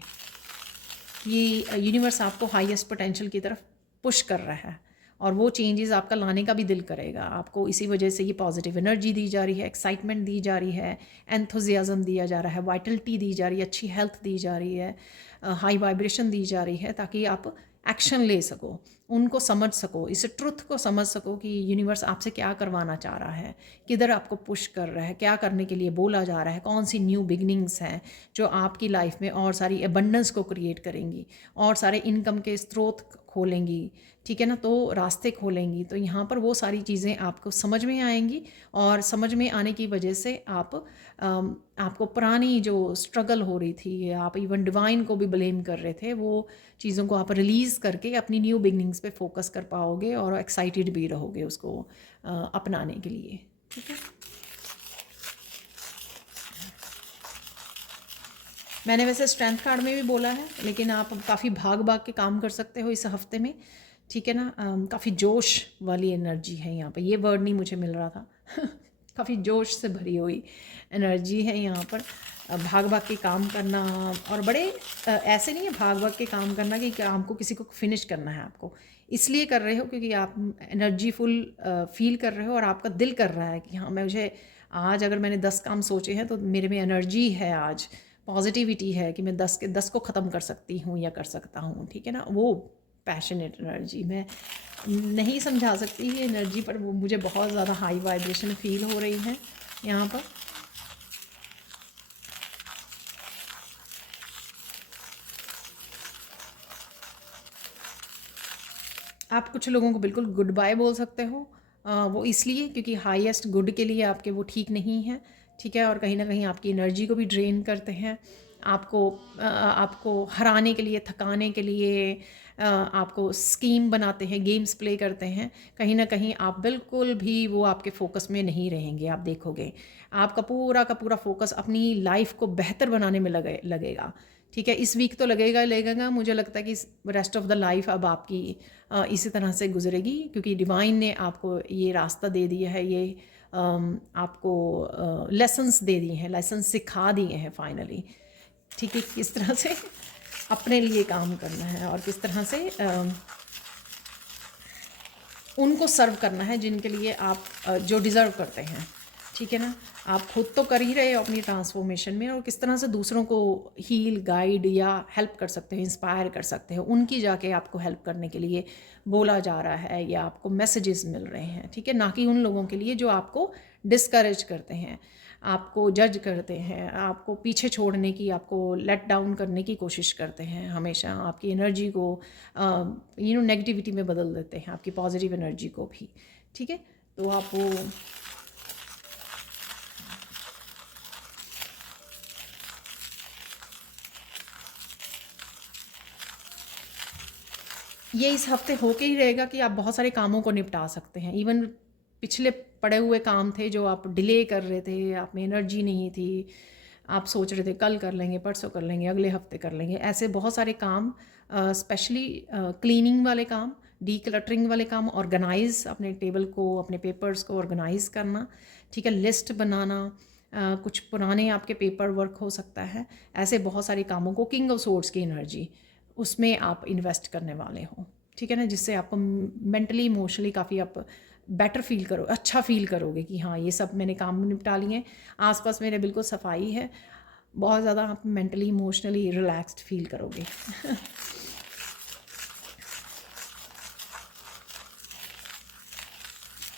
ये यूनिवर्स आपको हाईएस्ट पोटेंशियल की तरफ पुश कर रहा है और वो चेंजेस आपका लाने का भी दिल करेगा आपको। इसी वजह से ये पॉजिटिव एनर्जी दी जा रही है, एक्साइटमेंट दी जा रही है, एंथुजियाज्म दिया जा रहा है, वाइटलिटी दी जा रही है, अच्छी हेल्थ दी जा रही है, हाई वाइब्रेशन दी जा रही है, ताकि आप एक्शन ले सको, उनको समझ सको, इस ट्रुथ को समझ सको कि यूनिवर्स आपसे क्या करवाना चाह रहा है, किधर आपको पुश कर रहा है, क्या करने के लिए बोला जा रहा है, कौन सी न्यू बिगनिंग्स हैं जो आपकी लाइफ में और सारी एबंडेंस को क्रिएट करेंगी और सारे इनकम के स्रोत खोलेंगी। ठीक है ना, तो रास्ते खोलेंगी। तो यहाँ पर वो सारी चीज़ें आपको समझ में आएंगी और समझ में आने की वजह से आपको पुरानी जो स्ट्रगल हो रही थी, आप इवन डिवाइन को भी ब्लेम कर रहे थे, वो चीज़ों को आप रिलीज़ करके अपनी न्यू बिगनिंग्स पे फोकस कर पाओगे और एक्साइटेड भी रहोगे उसको अपनाने के लिए। ठीक है, मैंने वैसे स्ट्रेंथ कार्ड में भी बोला है, लेकिन आप काफ़ी भाग भाग के काम कर सकते हो इस हफ्ते में। ठीक है ना, काफ़ी जोश वाली एनर्जी है यहाँ पे, ये वर्ड नहीं मुझे मिल रहा था काफ़ी जोश से भरी हुई एनर्जी है यहाँ पर। भाग भाग के काम करना, और बड़े ऐसे नहीं है भाग भाग के काम करना कि काम को किसी को फिनिश करना है, आपको इसलिए कर रहे हो क्योंकि आप एनर्जी फुल फील कर रहे हो और आपका दिल कर रहा है कि हाँ, मुझे आज अगर मैंने 10 काम सोचे हैं तो मेरे में एनर्जी है, आज पॉजिटिविटी है कि मैं 10 के 10 को ख़त्म कर सकती हूँ या कर सकता हूँ। ठीक है ना, वो पैशनेट एनर्जी मैं नहीं समझा सकती ये एनर्जी, पर वो मुझे बहुत ज़्यादा हाई वाइब्रेशन फील हो रही है यहाँ पर। आप कुछ लोगों को बिल्कुल गुड बाय बोल सकते हो, वो इसलिए क्योंकि हाईएस्ट गुड के लिए आपके वो ठीक नहीं है। ठीक है, और कहीं ना कहीं आपकी एनर्जी को भी ड्रेन करते हैं, आपको हराने के लिए, थकाने के लिए, आपको स्कीम बनाते हैं, गेम्स प्ले करते हैं। कहीं ना कहीं आप बिल्कुल भी वो आपके फोकस में नहीं रहेंगे। आप देखोगे आपका पूरा का पूरा फोकस अपनी लाइफ को बेहतर बनाने में लगेगा। ठीक है, इस वीक तो लगेगा, मुझे लगता है कि रेस्ट ऑफ द लाइफ अब आपकी इसी तरह से गुजरेगी, क्योंकि डिवाइन ने आपको ये रास्ता दे दिया है, ये आपको लेसन्स दे दिए हैं, लेसन्स सिखा दिए हैं फाइनली। ठीक है, किस तरह से अपने लिए काम करना है और किस तरह से उनको सर्व करना है जिनके लिए आप जो डिज़र्व करते हैं। ठीक है ना। आप खुद तो कर ही रहे हो अपनी ट्रांसफॉर्मेशन में, और किस तरह से दूसरों को हील, गाइड या हेल्प कर सकते हो, इंस्पायर कर सकते हो, उनकी जाके आपको हेल्प करने के लिए बोला जा रहा है या आपको मैसेजेस मिल रहे हैं। ठीक है, ना कि उन लोगों के लिए जो आपको डिस्करेज करते हैं, आपको जज करते हैं, आपको पीछे छोड़ने की, आपको लेट डाउन करने की कोशिश करते हैं, हमेशा आपकी एनर्जी को नेगेटिविटी में बदल देते हैं, आपकी पॉजिटिव एनर्जी को भी। ठीक है, तो आप वो ये इस हफ्ते होके ही रहेगा कि आप बहुत सारे कामों को निपटा सकते हैं। इवन पिछले पड़े हुए काम थे जो आप डिले कर रहे थे, आप में एनर्जी नहीं थी, आप सोच रहे थे कल कर लेंगे, परसों कर लेंगे, अगले हफ्ते कर लेंगे, ऐसे बहुत सारे काम, स्पेशली क्लीनिंग वाले काम, डीक्लटरिंग वाले काम, ऑर्गेनाइज अपने टेबल को, अपने पेपर्स को ऑर्गेनाइज करना। ठीक है, लिस्ट बनाना, कुछ पुराने आपके पेपर वर्क हो सकता है, ऐसे बहुत सारे कामों को, किंग ऑफ सोर्ड्स की एनर्जी उसमें आप इन्वेस्ट करने वाले हो। ठीक है ना, जिससे आपको मेंटली इमोशनली काफ़ी आप बेटर फील करो, अच्छा फील करोगे कि हाँ ये सब मैंने काम निपटा लिए हैं, आसपास मेरे बिल्कुल सफाई है, बहुत ज़्यादा आप मेंटली इमोशनली रिलैक्स्ड फील करोगे।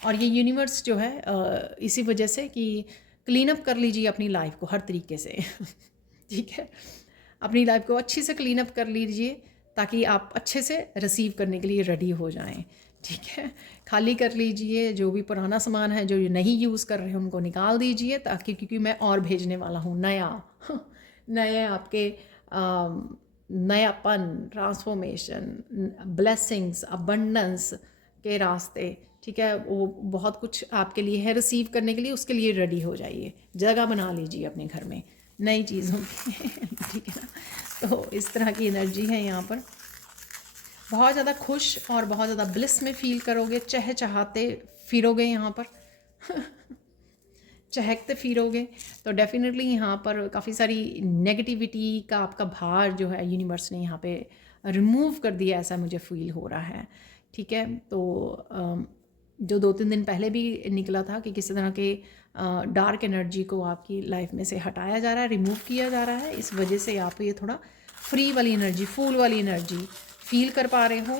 और ये यूनिवर्स जो है इसी वजह से कि क्लीन अप कर लीजिए अपनी लाइफ को हर तरीके से। ठीक है, अपनी लाइफ को अच्छी से क्लीन अप कर लीजिए ताकि आप अच्छे से रिसीव करने के लिए रेडी हो जाएं। ठीक है, खाली कर लीजिए, जो भी पुराना सामान है जो नहीं यूज़ कर रहे हैं उनको निकाल दीजिए, ताकि क्योंकि मैं और भेजने वाला हूँ नया नए आपके नयापन, ट्रांसफॉर्मेशन, ब्लेसिंग्स, अबंडेंस के रास्ते। ठीक है, वो बहुत कुछ आपके लिए है रिसीव करने के लिए, उसके लिए रेडी हो जाइए, जगह बना लीजिए अपने घर में नई चीज़ों की। ठीक है ना, तो इस तरह की एनर्जी है यहाँ पर। बहुत ज़्यादा खुश और बहुत ज़्यादा ब्लिस में फील करोगे, चहचहाते फिरोगे यहाँ पर। चहकते फिरोगे, तो डेफिनेटली यहाँ पर काफ़ी सारी नेगेटिविटी का आपका भार जो है यूनिवर्स ने यहाँ पे रिमूव कर दिया, ऐसा मुझे फील हो रहा है। ठीक है, तो जो 2-3 दिन पहले भी निकला था कि किसी तरह के डार्क एनर्जी को आपकी लाइफ में से हटाया जा रहा है, रिमूव किया जा रहा है, इस वजह से आप ये थोड़ा फ्री वाली एनर्जी, फूल वाली एनर्जी फील कर पा रहे हो,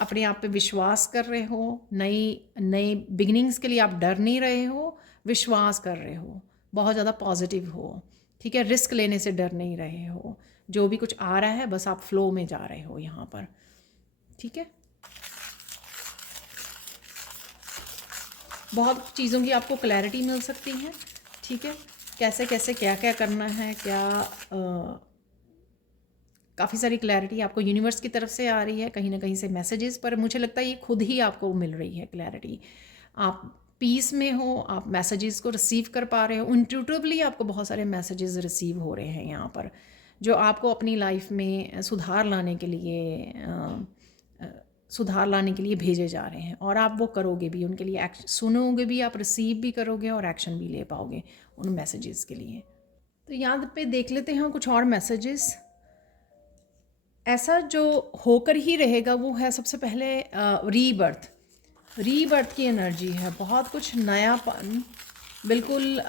अपने आप पे विश्वास कर रहे हो, नई नई बिगिनिंग्स के लिए आप डर नहीं रहे हो, विश्वास कर रहे हो, बहुत ज़्यादा पॉजिटिव हो। ठीक है, रिस्क लेने से डर नहीं रहे हो, जो भी कुछ आ रहा है बस आप फ्लो में जा रहे हो यहाँ पर। ठीक है, बहुत चीज़ों की आपको क्लैरिटी मिल सकती है। ठीक है, कैसे कैसे क्या क्या करना है, क्या काफ़ी सारी क्लैरिटी आपको यूनिवर्स की तरफ से आ रही है, कहीं ना कहीं से मैसेजेस, पर मुझे लगता है ये खुद ही आपको मिल रही है क्लैरिटी। आप पीस में हो, आप मैसेजेस को रिसीव कर पा रहे हो, इंट्यूटिवली आपको बहुत सारे मैसेजेस रिसीव हो रहे हैं यहाँ पर, जो आपको अपनी लाइफ में सुधार लाने के लिए भेजे जा रहे हैं, और आप वो करोगे भी, उनके लिए एक्शन सुनोगे भी, आप रिसीव भी करोगे और एक्शन भी ले पाओगे उन मैसेजेस के लिए। तो यहाँ पे देख लेते हैं कुछ और मैसेजेस। ऐसा जो होकर ही रहेगा वो है सबसे पहले रीबर्थ। रीबर्थ की एनर्जी है, बहुत कुछ नयापन, बिल्कुल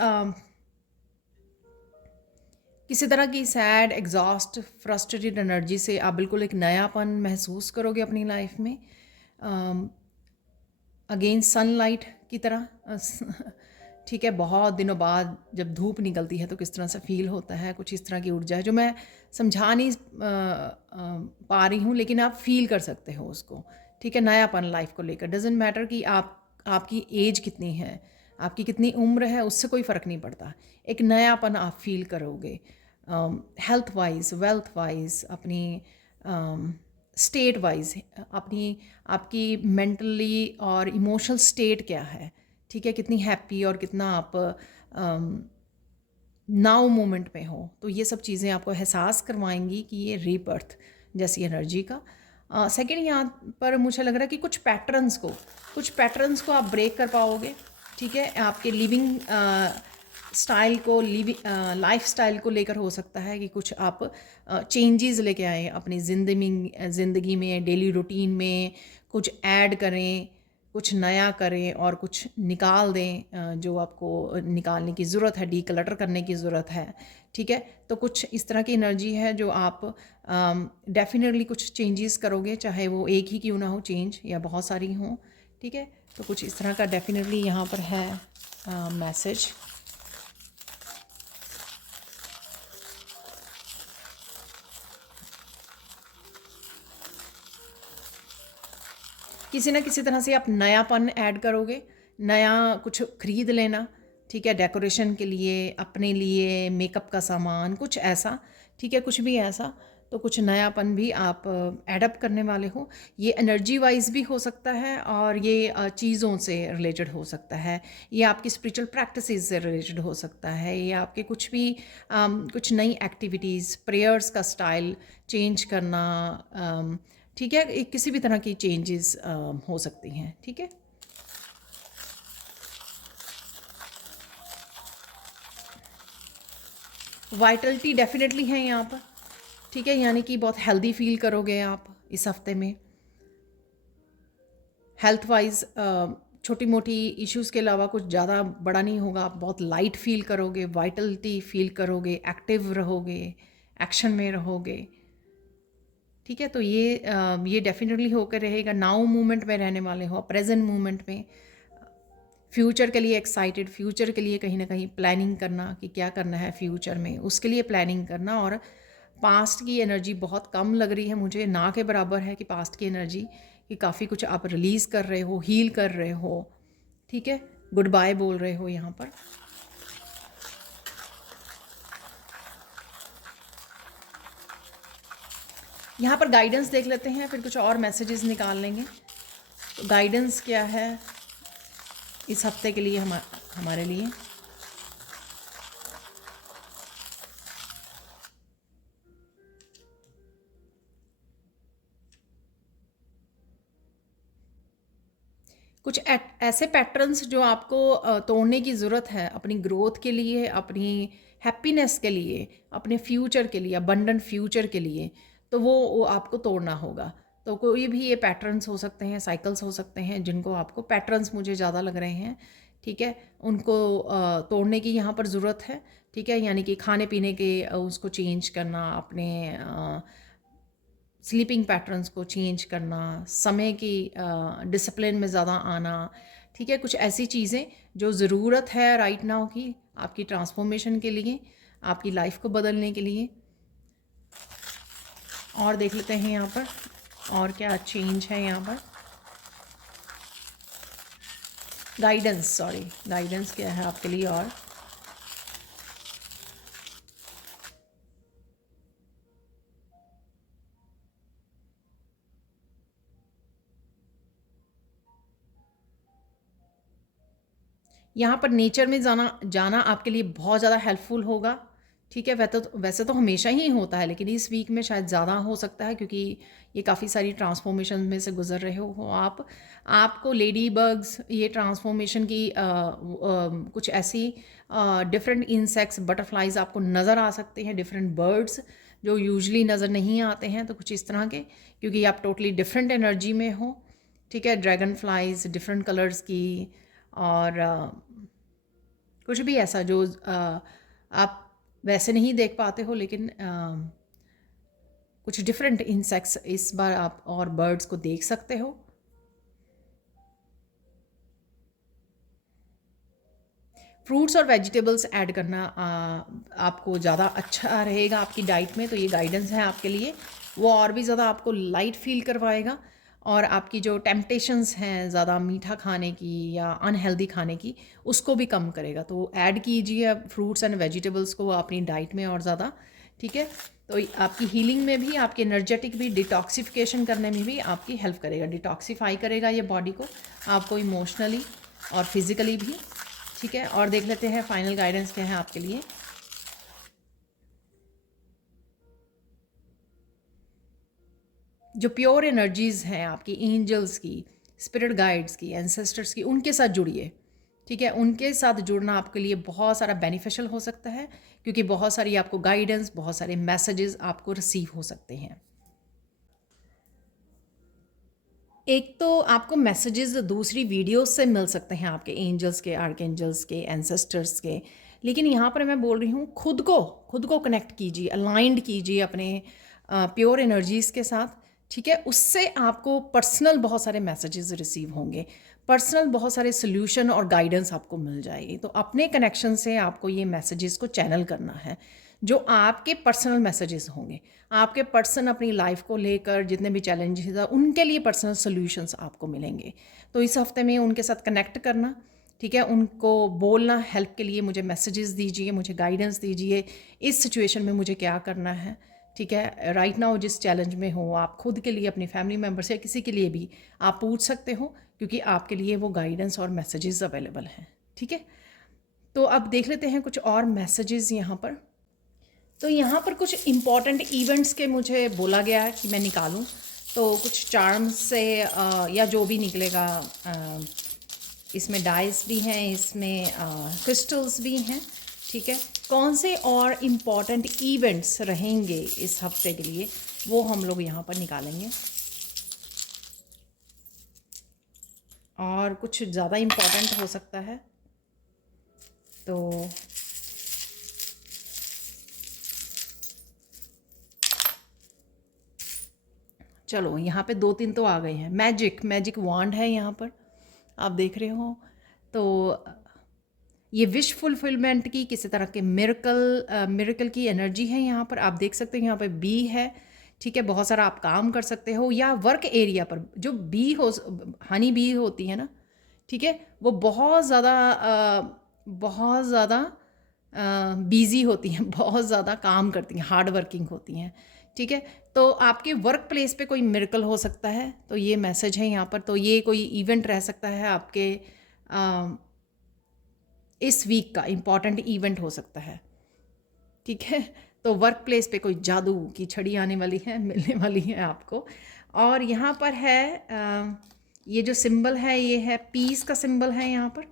किसी तरह की सैड, एग्जॉस्ट, फ्रस्ट्रेटेड एनर्जी से आप बिल्कुल एक नयापन महसूस करोगे अपनी लाइफ में, अगेन सनलाइट की तरह। ठीक है, बहुत दिनों बाद जब धूप निकलती है तो किस तरह से फील होता है, कुछ इस तरह की ऊर्जा है जो मैं समझा नहीं पा रही हूँ, लेकिन आप फील कर सकते हो उसको। ठीक है, नयापन लाइफ को लेकर, डजेंट मैटर कि आपकी एज कितनी है, आपकी कितनी उम्र है, उससे कोई फ़र्क नहीं पड़ता, एक नयापन आप फील करोगे। हेल्थ वाइज, वेल्थ वाइज, अपनी स्टेट वाइज, अपनी आपकी मेंटली और इमोशनल स्टेट क्या है। ठीक है, कितनी हैप्पी और कितना आप नाउ मोमेंट में हो, तो ये सब चीज़ें आपको एहसास करवाएंगी कि ये रीबर्थ जैसी एनर्जी का। सेकेंड, यहाँ पर मुझे लग रहा है कि कुछ पैटर्न्स को आप ब्रेक कर पाओगे। ठीक है, आपके लिविंग स्टाइल को, लाइफ स्टाइल को लेकर हो सकता है कि कुछ आप चेंजेस लेके आए अपनी ज़िंदगी में, डेली रूटीन में कुछ ऐड करें, कुछ नया करें और कुछ निकाल दें, जो आपको निकालने की ज़रूरत है, डीक्लटर करने की ज़रूरत है, ठीक है। तो कुछ इस तरह की एनर्जी है जो आप डेफिनेटली कुछ चेंजेस करोगे, चाहे वो एक ही क्यों ना हो चेंज या बहुत सारी हों, ठीक है। तो कुछ इस तरह का डेफिनेटली यहाँ पर है मैसेज। किसी ना किसी तरह से आप नयापन ऐड करोगे, नया कुछ खरीद लेना, ठीक है, डेकोरेशन के लिए, अपने लिए, मेकअप का सामान, कुछ ऐसा, ठीक है, कुछ भी ऐसा। तो कुछ नयापन भी आप एडअप करने वाले हो। ये एनर्जी वाइज भी हो सकता है और ये चीज़ों से रिलेटेड हो सकता है, ये आपकी स्पिरिचुअल प्रैक्टिसेस से रिलेटेड हो सकता है, ये आपके कुछ भी कुछ नई एक्टिविटीज़, प्रेयर्स का स्टाइल चेंज करना, ठीक है, किसी भी तरह की चेंजेस हो सकती हैं, ठीक है। वाइटलिटी डेफिनेटली है यहाँ पर, ठीक है, यानी कि बहुत हेल्दी फील करोगे आप इस हफ्ते में। हेल्थ वाइज छोटी मोटी इश्यूज़ के अलावा कुछ ज़्यादा बड़ा नहीं होगा, आप बहुत लाइट फील करोगे, वाइटलिटी फील करोगे, एक्टिव रहोगे, एक्शन में रहोगे, ठीक है। तो ये डेफिनेटली होकर रहेगा। नाउ मोमेंट में रहने वाले हो, प्रेजेंट मोमेंट में, फ्यूचर के लिए एक्साइटेड, फ्यूचर के लिए कहीं ना कहीं प्लानिंग करना कि क्या करना है फ्यूचर में, उसके लिए प्लानिंग करना। और पास्ट की एनर्जी बहुत कम लग रही है मुझे, ना के बराबर है कि पास्ट की एनर्जी, कि काफ़ी कुछ आप रिलीज़ कर रहे हो, हील कर रहे हो, ठीक है, गुड बाय बोल रहे हो यहाँ पर। यहाँ पर गाइडेंस देख लेते हैं, फिर कुछ और मैसेजेस निकाल लेंगे। तो गाइडेंस क्या है इस हफ्ते के लिए हमारे लिए? कुछ ऐसे पैटर्न्स जो आपको तोड़ने की ज़रूरत है अपनी ग्रोथ के लिए, अपनी हैप्पीनेस के लिए, अपने फ्यूचर के लिए, अबंडेंट फ्यूचर के लिए, तो वो आपको तोड़ना होगा। तो कोई भी ये पैटर्न्स हो सकते हैं, साइकिल्स हो सकते हैं, जिनको आपको, पैटर्न्स मुझे ज़्यादा लग रहे हैं, ठीक है, उनको तोड़ने की यहाँ पर ज़रूरत है, ठीक है। यानी कि खाने पीने के उसको चेंज करना, अपने स्लीपिंग पैटर्न्स को चेंज करना, समय की डिसिप्लिन में ज़्यादा आना, ठीक है, कुछ ऐसी चीज़ें जो ज़रूरत है राइट नाउ की आपकी ट्रांसफॉर्मेशन के लिए, आपकी लाइफ को बदलने के लिए। और देख लेते हैं यहाँ पर और क्या चेंज है यहाँ पर। गाइडेंस क्या है आपके लिए? और यहाँ पर नेचर में जाना आपके लिए बहुत ज़्यादा हेल्पफुल होगा, ठीक है। वैसे तो हमेशा ही होता है, लेकिन इस वीक में शायद ज़्यादा हो सकता है, क्योंकि ये काफ़ी सारी ट्रांसफॉर्मेशन में से गुजर रहे हो आप। आपको लेडी बग्स, ये ट्रांसफॉर्मेशन की कुछ ऐसी डिफरेंट इंसेक्ट्स, बटरफ्लाइज आपको नज़र आ सकते हैं, डिफरेंट बर्ड्स जो यूजली नज़र नहीं आते हैं, तो कुछ इस तरह के, क्योंकि आप टोटली डिफरेंट एनर्जी में हो, ठीक है। ड्रैगन फ्लाइज डिफरेंट कलर्स की, और कुछ भी ऐसा जो आप वैसे नहीं देख पाते हो, लेकिन कुछ डिफरेंट इंसेक्ट्स इस बार आप और बर्ड्स को देख सकते हो। फ्रूट्स और वेजिटेबल्स ऐड करना आपको ज़्यादा अच्छा रहेगा आपकी डाइट में, तो ये गाइडेंस है आपके लिए। वो और भी ज़्यादा आपको लाइट फील करवाएगा, और आपकी जो टेम्पटेशंस हैं ज़्यादा मीठा खाने की या अनहेल्दी खाने की, उसको भी कम करेगा। तो ऐड कीजिए फ्रूट्स एंड वेजिटेबल्स को अपनी डाइट में और ज़्यादा, ठीक है। तो आपकी हीलिंग में भी, आपकी एनर्जेटिक भी, डिटॉक्सिफिकेशन करने में भी आपकी हेल्प करेगा, डिटॉक्सिफाई करेगा ये बॉडी को, आपको इमोशनली और फिज़िकली भी, ठीक है। और देख लेते हैं फाइनल गाइडेंस क्या है आपके लिए। जो प्योर एनर्जीज़ हैं आपकी, एंजल्स की, स्पिरिट गाइड्स की, एंसेस्टर्स की, उनके साथ जुड़िए, ठीक है। उनके साथ जुड़ना आपके लिए बहुत सारा बेनिफिशियल हो सकता है, क्योंकि बहुत सारी आपको गाइडेंस, बहुत सारे मैसेजेस आपको रिसीव हो सकते हैं। एक तो आपको मैसेजेस दूसरी वीडियोस से मिल सकते हैं, आपके एंजल्स के, आर्कएंजल्स के, एंसेस्टर्स के, लेकिन यहाँ पर मैं बोल रही हूँ खुद को कनेक्ट कीजिए, अलाइंड कीजिए अपने प्योर एनर्जीज़ के साथ, ठीक है। उससे आपको पर्सनल बहुत सारे मैसेजेस रिसीव होंगे, पर्सनल बहुत सारे सोल्यूशन और गाइडेंस आपको मिल जाएगी। तो अपने कनेक्शन से आपको ये मैसेजेस को चैनल करना है, जो आपके पर्सनल मैसेजेस होंगे, आपके पर्सन अपनी लाइफ को लेकर जितने भी चैलेंजेस हैं उनके लिए पर्सनल सॉल्यूशंस आपको मिलेंगे। तो इस हफ्ते में उनके साथ कनेक्ट करना, ठीक है, उनको बोलना हेल्प के लिए मुझे मैसेजेस दीजिए, मुझे गाइडेंस दीजिए, इस सिचुएशन में मुझे क्या करना है, ठीक है। राइट नाउ जिस चैलेंज में हो आप, खुद के लिए, अपनी फैमिली मेम्बर्स या किसी के लिए भी आप पूछ सकते हो, क्योंकि आपके लिए वो गाइडेंस और मैसेजेस अवेलेबल हैं, ठीक है। तो अब देख लेते हैं कुछ और मैसेजेस यहाँ पर। तो यहाँ पर कुछ इम्पॉर्टेंट इवेंट्स के मुझे बोला गया है कि मैं निकालूं, तो कुछ चार्म्स से या जो भी निकलेगा, इसमें डाइस भी हैं, इसमें क्रिस्टल्स भी हैं, ठीक है। कौन से और इम्पॉर्टेंट इवेंट्स रहेंगे इस हफ्ते के लिए, वो हम लोग यहाँ पर निकालेंगे। और कुछ ज़्यादा इम्पॉर्टेंट हो सकता है, तो चलो यहाँ पे 2-3 तो आ गए हैं। मैजिक वांड है यहाँ पर, आप देख रहे हो। तो ये विश फुलफिलमेंट की, किसी तरह के मिरेकल की एनर्जी है यहाँ पर। आप देख सकते हैं यहाँ पे बी है, ठीक है। बहुत सारा आप काम कर सकते हो, या वर्क एरिया पर जो बी हो, हनी बी होती है ना, ठीक है, वो बहुत ज़्यादा बिजी होती हैं, बहुत ज़्यादा काम करती हैं, हार्ड वर्किंग होती हैं, ठीक है। तो आपके वर्क प्लेस पे कोई मिरेकल हो सकता है, तो ये मैसेज है यहाँ पर। तो ये कोई इवेंट रह सकता है आपके इस वीक का इम्पॉर्टेंट इवेंट हो सकता है, ठीक है। तो वर्क प्लेस पे कोई जादू की छड़ी आने वाली है, मिलने वाली है आपको। और यहाँ पर है ये जो सिंबल है, ये है पीस का सिंबल है यहाँ पर।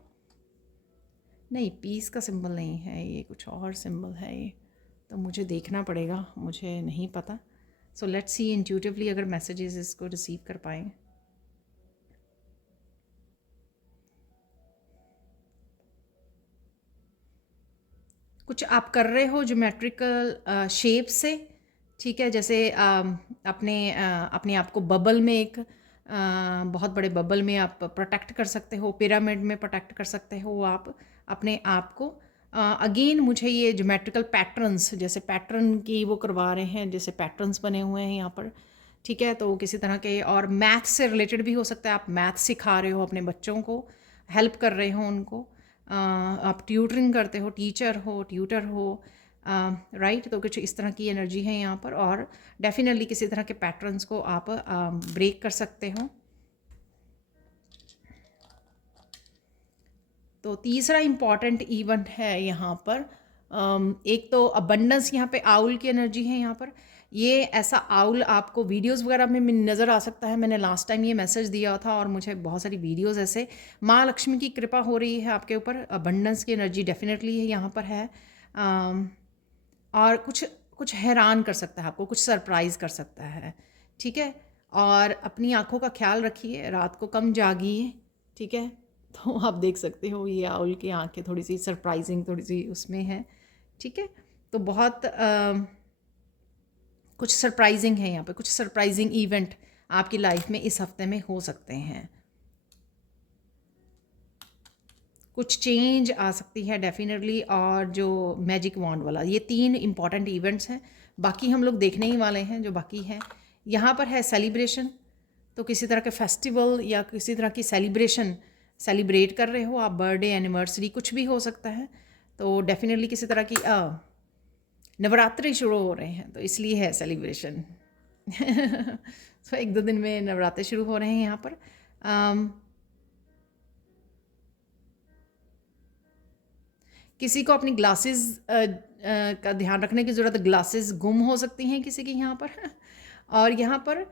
नहीं, पीस का सिंबल नहीं है, ये कुछ और सिंबल है ये, तो मुझे देखना पड़ेगा, मुझे नहीं पता। सो लेट्स सी इंट्यूटिवली अगर मैसेजेस इसको रिसीव कर पाएँ। कुछ आप कर रहे हो ज्योमेट्रिकल शेप से, ठीक है, जैसे अपने आप को बबल में बहुत बड़े बबल में आप प्रोटेक्ट कर सकते हो, पिरामिड में प्रोटेक्ट कर सकते हो आप अपने आप को। अगेन मुझे ये ज्योमेट्रिकल पैटर्न्स, जैसे पैटर्न की वो करवा रहे हैं, जैसे पैटर्न्स बने हुए हैं यहाँ पर, ठीक है। तो किसी तरह के, और मैथ से रिलेटेड भी हो सकता है, आप मैथ सिखा रहे हो अपने बच्चों को, हेल्प कर रहे हो उनको, आप ट्यूटरिंग करते हो, ट्यूटर हो, राइट। तो कुछ इस तरह की एनर्जी है यहाँ पर, और डेफिनेटली किसी तरह के पैटर्न्स को आप ब्रेक कर सकते हो। तो तीसरा इम्पॉर्टेंट इवेंट है यहाँ पर, एक तो अबंडेंस, यहाँ पे आउल की एनर्जी है यहाँ पर। ये ऐसा आउल आपको वीडियोस वगैरह में नज़र आ सकता है। मैंने लास्ट टाइम ये मैसेज दिया था और मुझे बहुत सारी वीडियोस ऐसे, माँ लक्ष्मी की कृपा हो रही है आपके ऊपर, अबंडेंस की एनर्जी डेफिनेटली है यहाँ पर है। और कुछ हैरान कर सकता है आपको, कुछ सरप्राइज़ कर सकता है, ठीक है। और अपनी आँखों का ख्याल रखिए, रात को कम जागिए, ठीक है। तो आप देख सकते हो ये आउल की आँखें थोड़ी सी सरप्राइजिंग, थोड़ी सी उसमें है, ठीक है। तो बहुत कुछ सरप्राइजिंग है यहाँ पे, कुछ सरप्राइजिंग इवेंट आपकी लाइफ में इस हफ्ते में हो सकते हैं। कुछ चेंज आ सकती है डेफिनेटली। और जो मैजिक वॉन्ड वाला, ये 3 इम्पॉर्टेंट इवेंट्स हैं, बाकी हम लोग देखने ही वाले हैं जो बाकी हैं। यहाँ पर है सेलिब्रेशन, तो किसी तरह के फेस्टिवल या किसी तरह की सेलिब्रेट कर रहे हो आप, बर्थडे, एनिवर्सरी, कुछ भी हो सकता है। तो डेफिनेटली किसी तरह की नवरात्रि शुरू हो रहे हैं, तो इसलिए है सेलिब्रेशन। तो 1-2 दिन में नवरात्रि शुरू हो रहे हैं यहाँ पर। किसी को अपनी ग्लासेस का ध्यान रखने की ज़रूरत है, ग्लासेस गुम हो सकती हैं किसी की यहाँ पर। और यहाँ पर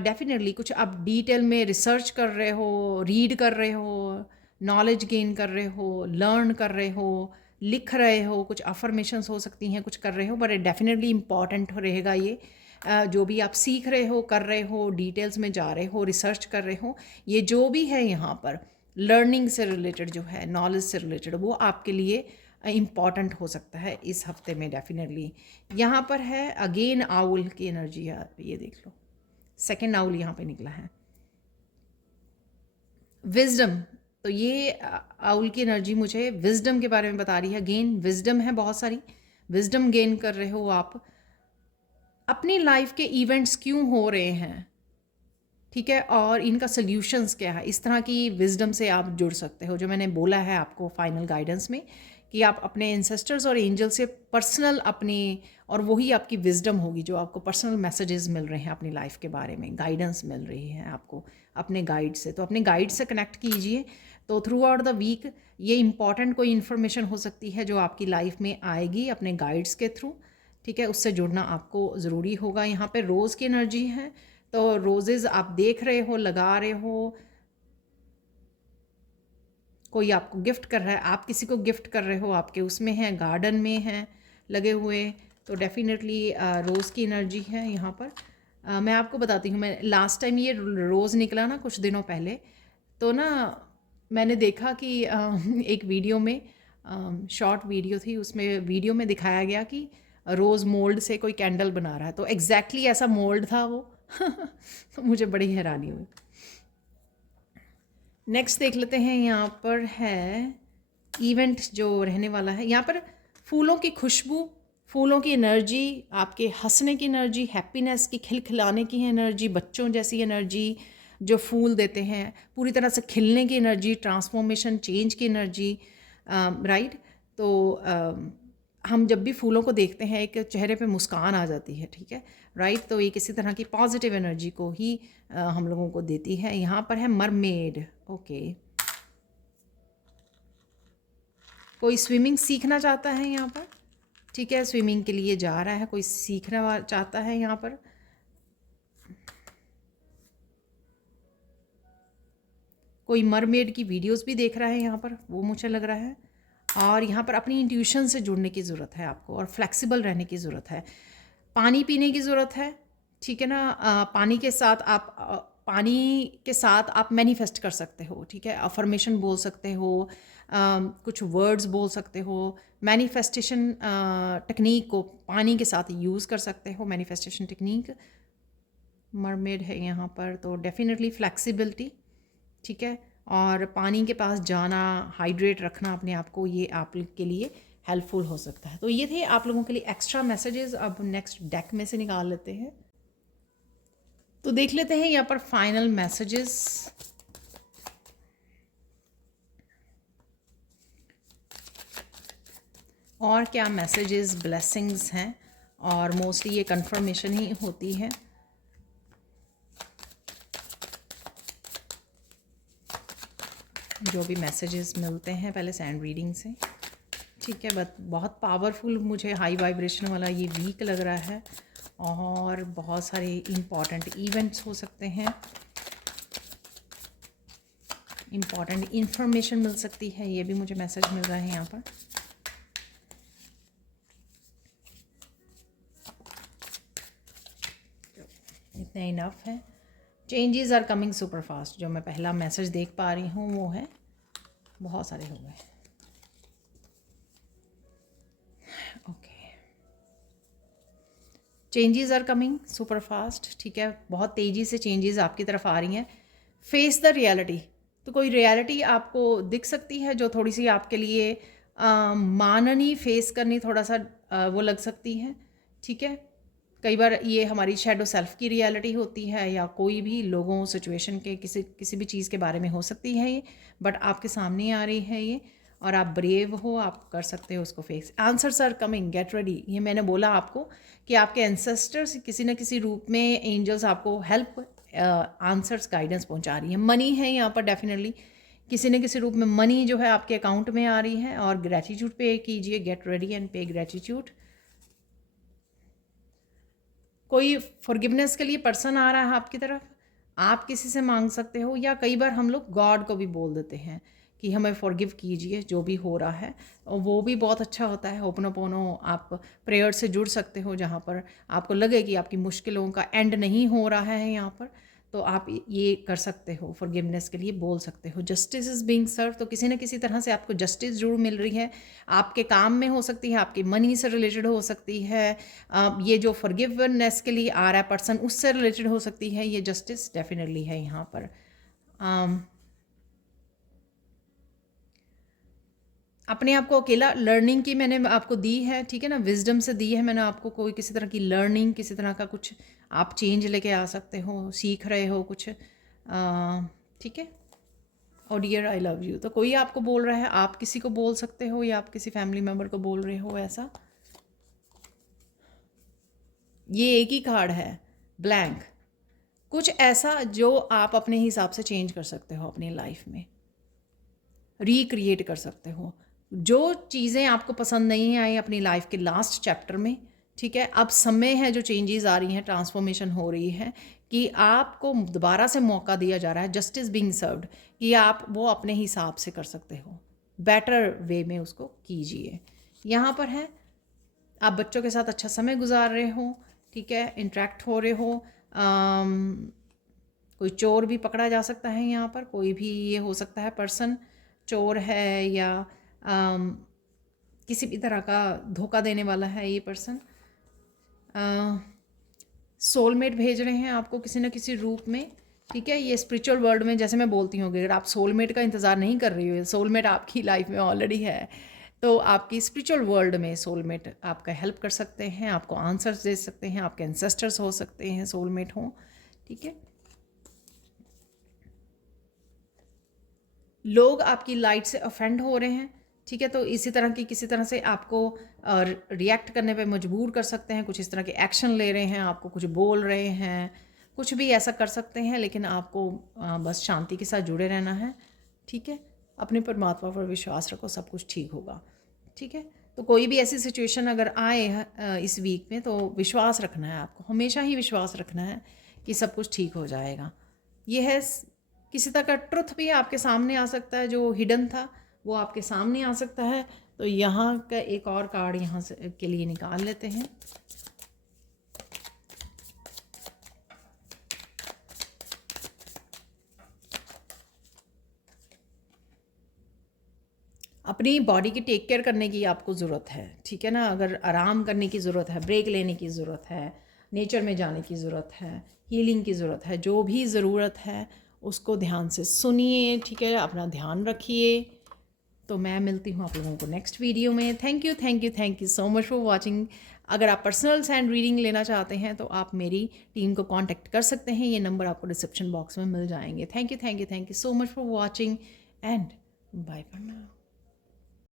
डेफिनेटली कुछ आप डिटेल में रिसर्च कर रहे हो, रीड कर रहे हो, नॉलेज गेन कर रहे हो, लर्न कर रहे हो, लिख रहे हो, कुछ अफर्मेशंस हो सकती हैं, कुछ कर रहे हो, बट डेफिनेटली इम्पॉर्टेंट रहेगा ये। जो भी आप सीख रहे हो, कर रहे हो, डिटेल्स में जा रहे हो, रिसर्च कर रहे हो, ये जो भी है यहाँ पर लर्निंग से रिलेटेड जो है, नॉलेज से रिलेटेड, वो आपके लिए इम्पॉर्टेंट हो सकता है इस हफ्ते में डेफिनेटली। यहाँ पर है अगेन आउल की एनर्जी यार, ये देख लो, सेकेंड आउल यहाँ पे निकला है। विजडम, तो ये आउल की एनर्जी मुझे विजडम के बारे में बता रही है। गेन विजडम है, बहुत सारी विजडम गेन कर रहे हो आप। अपनी लाइफ के इवेंट्स क्यों हो रहे हैं, ठीक है, और इनका सल्यूशंस क्या है, इस तरह की विजडम से आप जुड़ सकते हो। जो मैंने बोला है आपको फाइनल गाइडेंस में कि आप अपने एंसेस्टर्स और एंजल से पर्सनल अपनी, और वही आपकी विजडम होगी जो आपको पर्सनल मैसेजेस मिल रहे हैं अपनी लाइफ के बारे में, गाइडेंस मिल रही है आपको अपने गाइड से। तो अपने गाइड से कनेक्ट कीजिए। तो थ्रू आउट द वीक ये इंपॉर्टेंट कोई इन्फॉर्मेशन हो सकती है जो आपकी लाइफ में आएगी अपने गाइड्स के थ्रू, ठीक है, उससे जुड़ना आपको ज़रूरी होगा। यहाँ पे रोज़ की एनर्जी है, तो रोजेज़ आप देख रहे हो, लगा रहे हो, कोई आपको गिफ्ट कर रहा है, आप किसी को गिफ्ट कर रहे हो, आपके उसमें हैं, गार्डन में हैं लगे हुए, तो डेफिनेटली रोज़ की एनर्जी है यहाँ पर। मैं आपको बताती हूँ, मैं लास्ट टाइम ये रोज़ निकला ना कुछ दिनों पहले, तो ना मैंने देखा कि एक वीडियो में, शॉर्ट वीडियो थी, उसमें वीडियो में दिखाया गया कि रोज़ मोल्ड से कोई कैंडल बना रहा है, तो एग्जैक्टली ऐसा मोल्ड था वो। तो मुझे बड़ी हैरानी हुई। नेक्स्ट देख लेते हैं, यहाँ पर है इवेंट जो रहने वाला है। यहाँ पर फूलों की खुशबू, फूलों की एनर्जी, आपके हंसने की एनर्जी, हैप्पीनेस की, खिलखिलाने की एनर्जी, बच्चों जैसी एनर्जी जो फूल देते हैं, पूरी तरह से खिलने की एनर्जी, ट्रांसफॉर्मेशन, चेंज की एनर्जी, राइट। तो हम जब भी फूलों को देखते हैं एक चेहरे पे मुस्कान आ जाती है, ठीक है, राइट। तो ये किसी तरह की पॉजिटिव एनर्जी को ही हम लोगों को देती है। यहाँ पर है मरमेड, ओके, कोई स्विमिंग सीखना चाहता है यहाँ पर, ठीक है, स्विमिंग के लिए जा रहा है, कोई सीखना चाहता है यहाँ पर। कोई मरमेड की वीडियोस भी देख रहा है यहाँ पर, वो मुझे लग रहा है। और यहाँ पर अपनी इंट्यूशन से जुड़ने की ज़रूरत है आपको, और फ्लेक्सिबल रहने की ज़रूरत है। पानी पीने की ज़रूरत है, ठीक है ना। पानी के साथ आप मैनिफेस्ट कर सकते हो, ठीक है, अफर्मेशन बोल सकते हो, कुछ वर्ड्स बोल सकते हो, मैनिफेस्टेशन टेक्निक को पानी के साथ यूज़ कर सकते हो, मैनिफेस्टेशन टेक्निक। मरमेड है यहाँ पर, तो डेफिनेटली फ्लेक्सिबिलिटी, ठीक है, और पानी के पास जाना, हाइड्रेट रखना अपने आप को, ये आप के लिए हेल्पफुल हो सकता है। तो ये थे आप लोगों के लिए एक्स्ट्रा मैसेजेस। अब नेक्स्ट डेक में से निकाल लेते हैं, तो देख लेते हैं यहाँ पर फाइनल मैसेजेस। और क्या मैसेजेस, ब्लेसिंग्स हैं, और मोस्टली ये कंफर्मेशन ही होती है। जो भी मैसेजेस मिलते हैं पहले सैंड रीडिंग से, ठीक है, बट बहुत पावरफुल मुझे हाई वाइब्रेशन वाला ये वीक लग रहा है, और बहुत सारे इम्पॉर्टेंट इवेंट्स हो सकते हैं, इम्पॉर्टेंट इंफॉर्मेशन मिल सकती है, ये भी मुझे मैसेज मिल रहा है यहाँ पर। इतना इनफ है। Changes are coming super fast, जो मैं पहला मैसेज देख पा रही हूँ वो है, बहुत सारे हो गए, okay. Changes are coming super fast, ठीक है, बहुत तेज़ी से चेंजेस आपकी तरफ आ रही हैं। फेस द रियलिटी, तो कोई रियलिटी आपको दिख सकती है जो थोड़ी सी आपके लिए माननी, फेस करनी थोड़ा सा वो लग सकती है, ठीक है। कई बार ये हमारी शैडो सेल्फ की रियलिटी होती है, या कोई भी लोगों, सिचुएशन के, किसी भी चीज़ के बारे में हो सकती है ये, बट आपके सामने आ रही है ये, और आप ब्रेव हो, आप कर सकते हो उसको face. Answers are coming, get ready, ये मैंने बोला आपको कि आपके एंसेस्टर्स किसी न किसी रूप में, एंजल्स आपको हेल्प, आंसर्स, गाइडेंस पहुंचा रही है। मनी है यहाँ पर डेफिनेटली, किसी न किसी रूप में मनी जो है आपके अकाउंट में आ रही है, और ग्रेटिट्यूड पे कीजिए, गेट रेडी एंड पे ग्रेटिट्यूड। कोई फॉरगिवनेस के लिए पर्सन आ रहा है आपकी तरफ, आप किसी से मांग सकते हो, या कई बार हम लोग गॉड को भी बोल देते हैं कि हमें फॉरगिव कीजिए जो भी हो रहा है, और वो भी बहुत अच्छा होता है। होपनोपोनो आप प्रेयर से जुड़ सकते हो, जहाँ पर आपको लगे कि आपकी मुश्किलों का एंड नहीं हो रहा है यहाँ पर, तो आप ये कर सकते हो, फॉरगिवनेस के लिए बोल सकते हो। जस्टिस इज़ बीइंग सर्व, तो किसी न किसी तरह से आपको जस्टिस जरूर मिल रही है, आपके काम में हो सकती है, आपकी मनी से रिलेटेड हो सकती है, ये जो फॉरगिवनेस के लिए आ रहा है पर्सन उससे रिलेटेड हो सकती है, ये जस्टिस डेफिनेटली है यहाँ पर। अपने आप को अकेला, लर्निंग की मैंने आपको दी है, ठीक है ना, विजडम से दी है मैंने आपको, कोई किसी तरह की लर्निंग, किसी तरह का कुछ आप चेंज लेके आ सकते हो, सीख रहे हो कुछ, ठीक है। और डियर आई लव यू, तो कोई आपको बोल रहा है, आप किसी को बोल सकते हो या आप किसी फैमिली मेम्बर को बोल रहे हो ऐसा। ये एक ही कार्ड है, ब्लैंक, कुछ ऐसा जो आप अपने हिसाब से चेंज कर सकते हो अपनी लाइफ में, रिक्रिएट कर सकते हो। जो चीज़ें आपको पसंद नहीं आई अपनी लाइफ के लास्ट चैप्टर में, ठीक है, अब समय है, जो चेंजेस आ रही हैं, ट्रांसफॉर्मेशन हो रही है, कि आपको दोबारा से मौका दिया जा रहा है, जस्टिस बीइंग सर्व्ड, कि आप वो अपने हिसाब से कर सकते हो, बेटर वे में उसको कीजिए। यहाँ पर है, आप बच्चों के साथ अच्छा समय गुजार रहे हो, ठीक है, इंटरेक्ट हो रहे हो, कोई चोर भी पकड़ा जा सकता है यहाँ पर, कोई भी ये हो सकता है पर्सन चोर है, या किसी भी तरह का धोखा देने वाला है ये पर्सन। सोलमेट भेज रहे हैं आपको किसी न किसी रूप में, ठीक है। ये स्पिरिचुअल वर्ल्ड में, जैसे मैं बोलती हूँ, अगर आप सोलमेट का इंतज़ार नहीं कर रही हो, सोलमेट आपकी लाइफ में ऑलरेडी है, तो आपकी स्पिरिचुअल वर्ल्ड में सोलमेट आपका हेल्प कर सकते हैं, आपको आंसर्स दे सकते हैं, आपके एंसेस्टर्स हो सकते हैं, सोलमेट हो, ठीक है। लोग आपकी लाइट से ऑफेंड हो रहे हैं, ठीक है, तो इसी तरह की किसी तरह से आपको रिएक्ट करने पे मजबूर कर सकते हैं, कुछ इस तरह के एक्शन ले रहे हैं, आपको कुछ बोल रहे हैं, कुछ भी ऐसा कर सकते हैं, लेकिन आपको बस शांति के साथ जुड़े रहना है, ठीक है। अपने परमात्मा पर विश्वास रखो, सब कुछ ठीक होगा, ठीक है। तो कोई भी ऐसी सिचुएशन अगर आए इस वीक में, तो विश्वास रखना है आपको, हमेशा ही विश्वास रखना है कि सब कुछ ठीक हो जाएगा। ये है, किसी तरह का ट्रुथ भी आपके सामने आ सकता है, जो हिडन था वो आपके सामने आ सकता है। तो यहाँ का एक और कार्ड यहाँ से के लिए निकाल लेते हैं। अपनी बॉडी की टेक केयर करने की आपको ज़रूरत है, ठीक है ना। अगर आराम करने की ज़रूरत है, ब्रेक लेने की ज़रूरत है, नेचर में जाने की ज़रूरत है, हीलिंग की ज़रूरत है, जो भी ज़रूरत है उसको ध्यान से सुनिए, ठीक है, अपना ध्यान रखिए। तो मैं मिलती हूँ आप लोगों को नेक्स्ट वीडियो में। Thank you, thank you, thank you so much for watching. अगर आप पर्सनल सैंड रीडिंग लेना चाहते हैं तो आप मेरी टीम को कांटेक्ट कर सकते हैं, ये नंबर आपको डिस्क्रिप्शन बॉक्स में मिल जाएंगे। Thank you, thank you, thank you so much for watching and bye for now.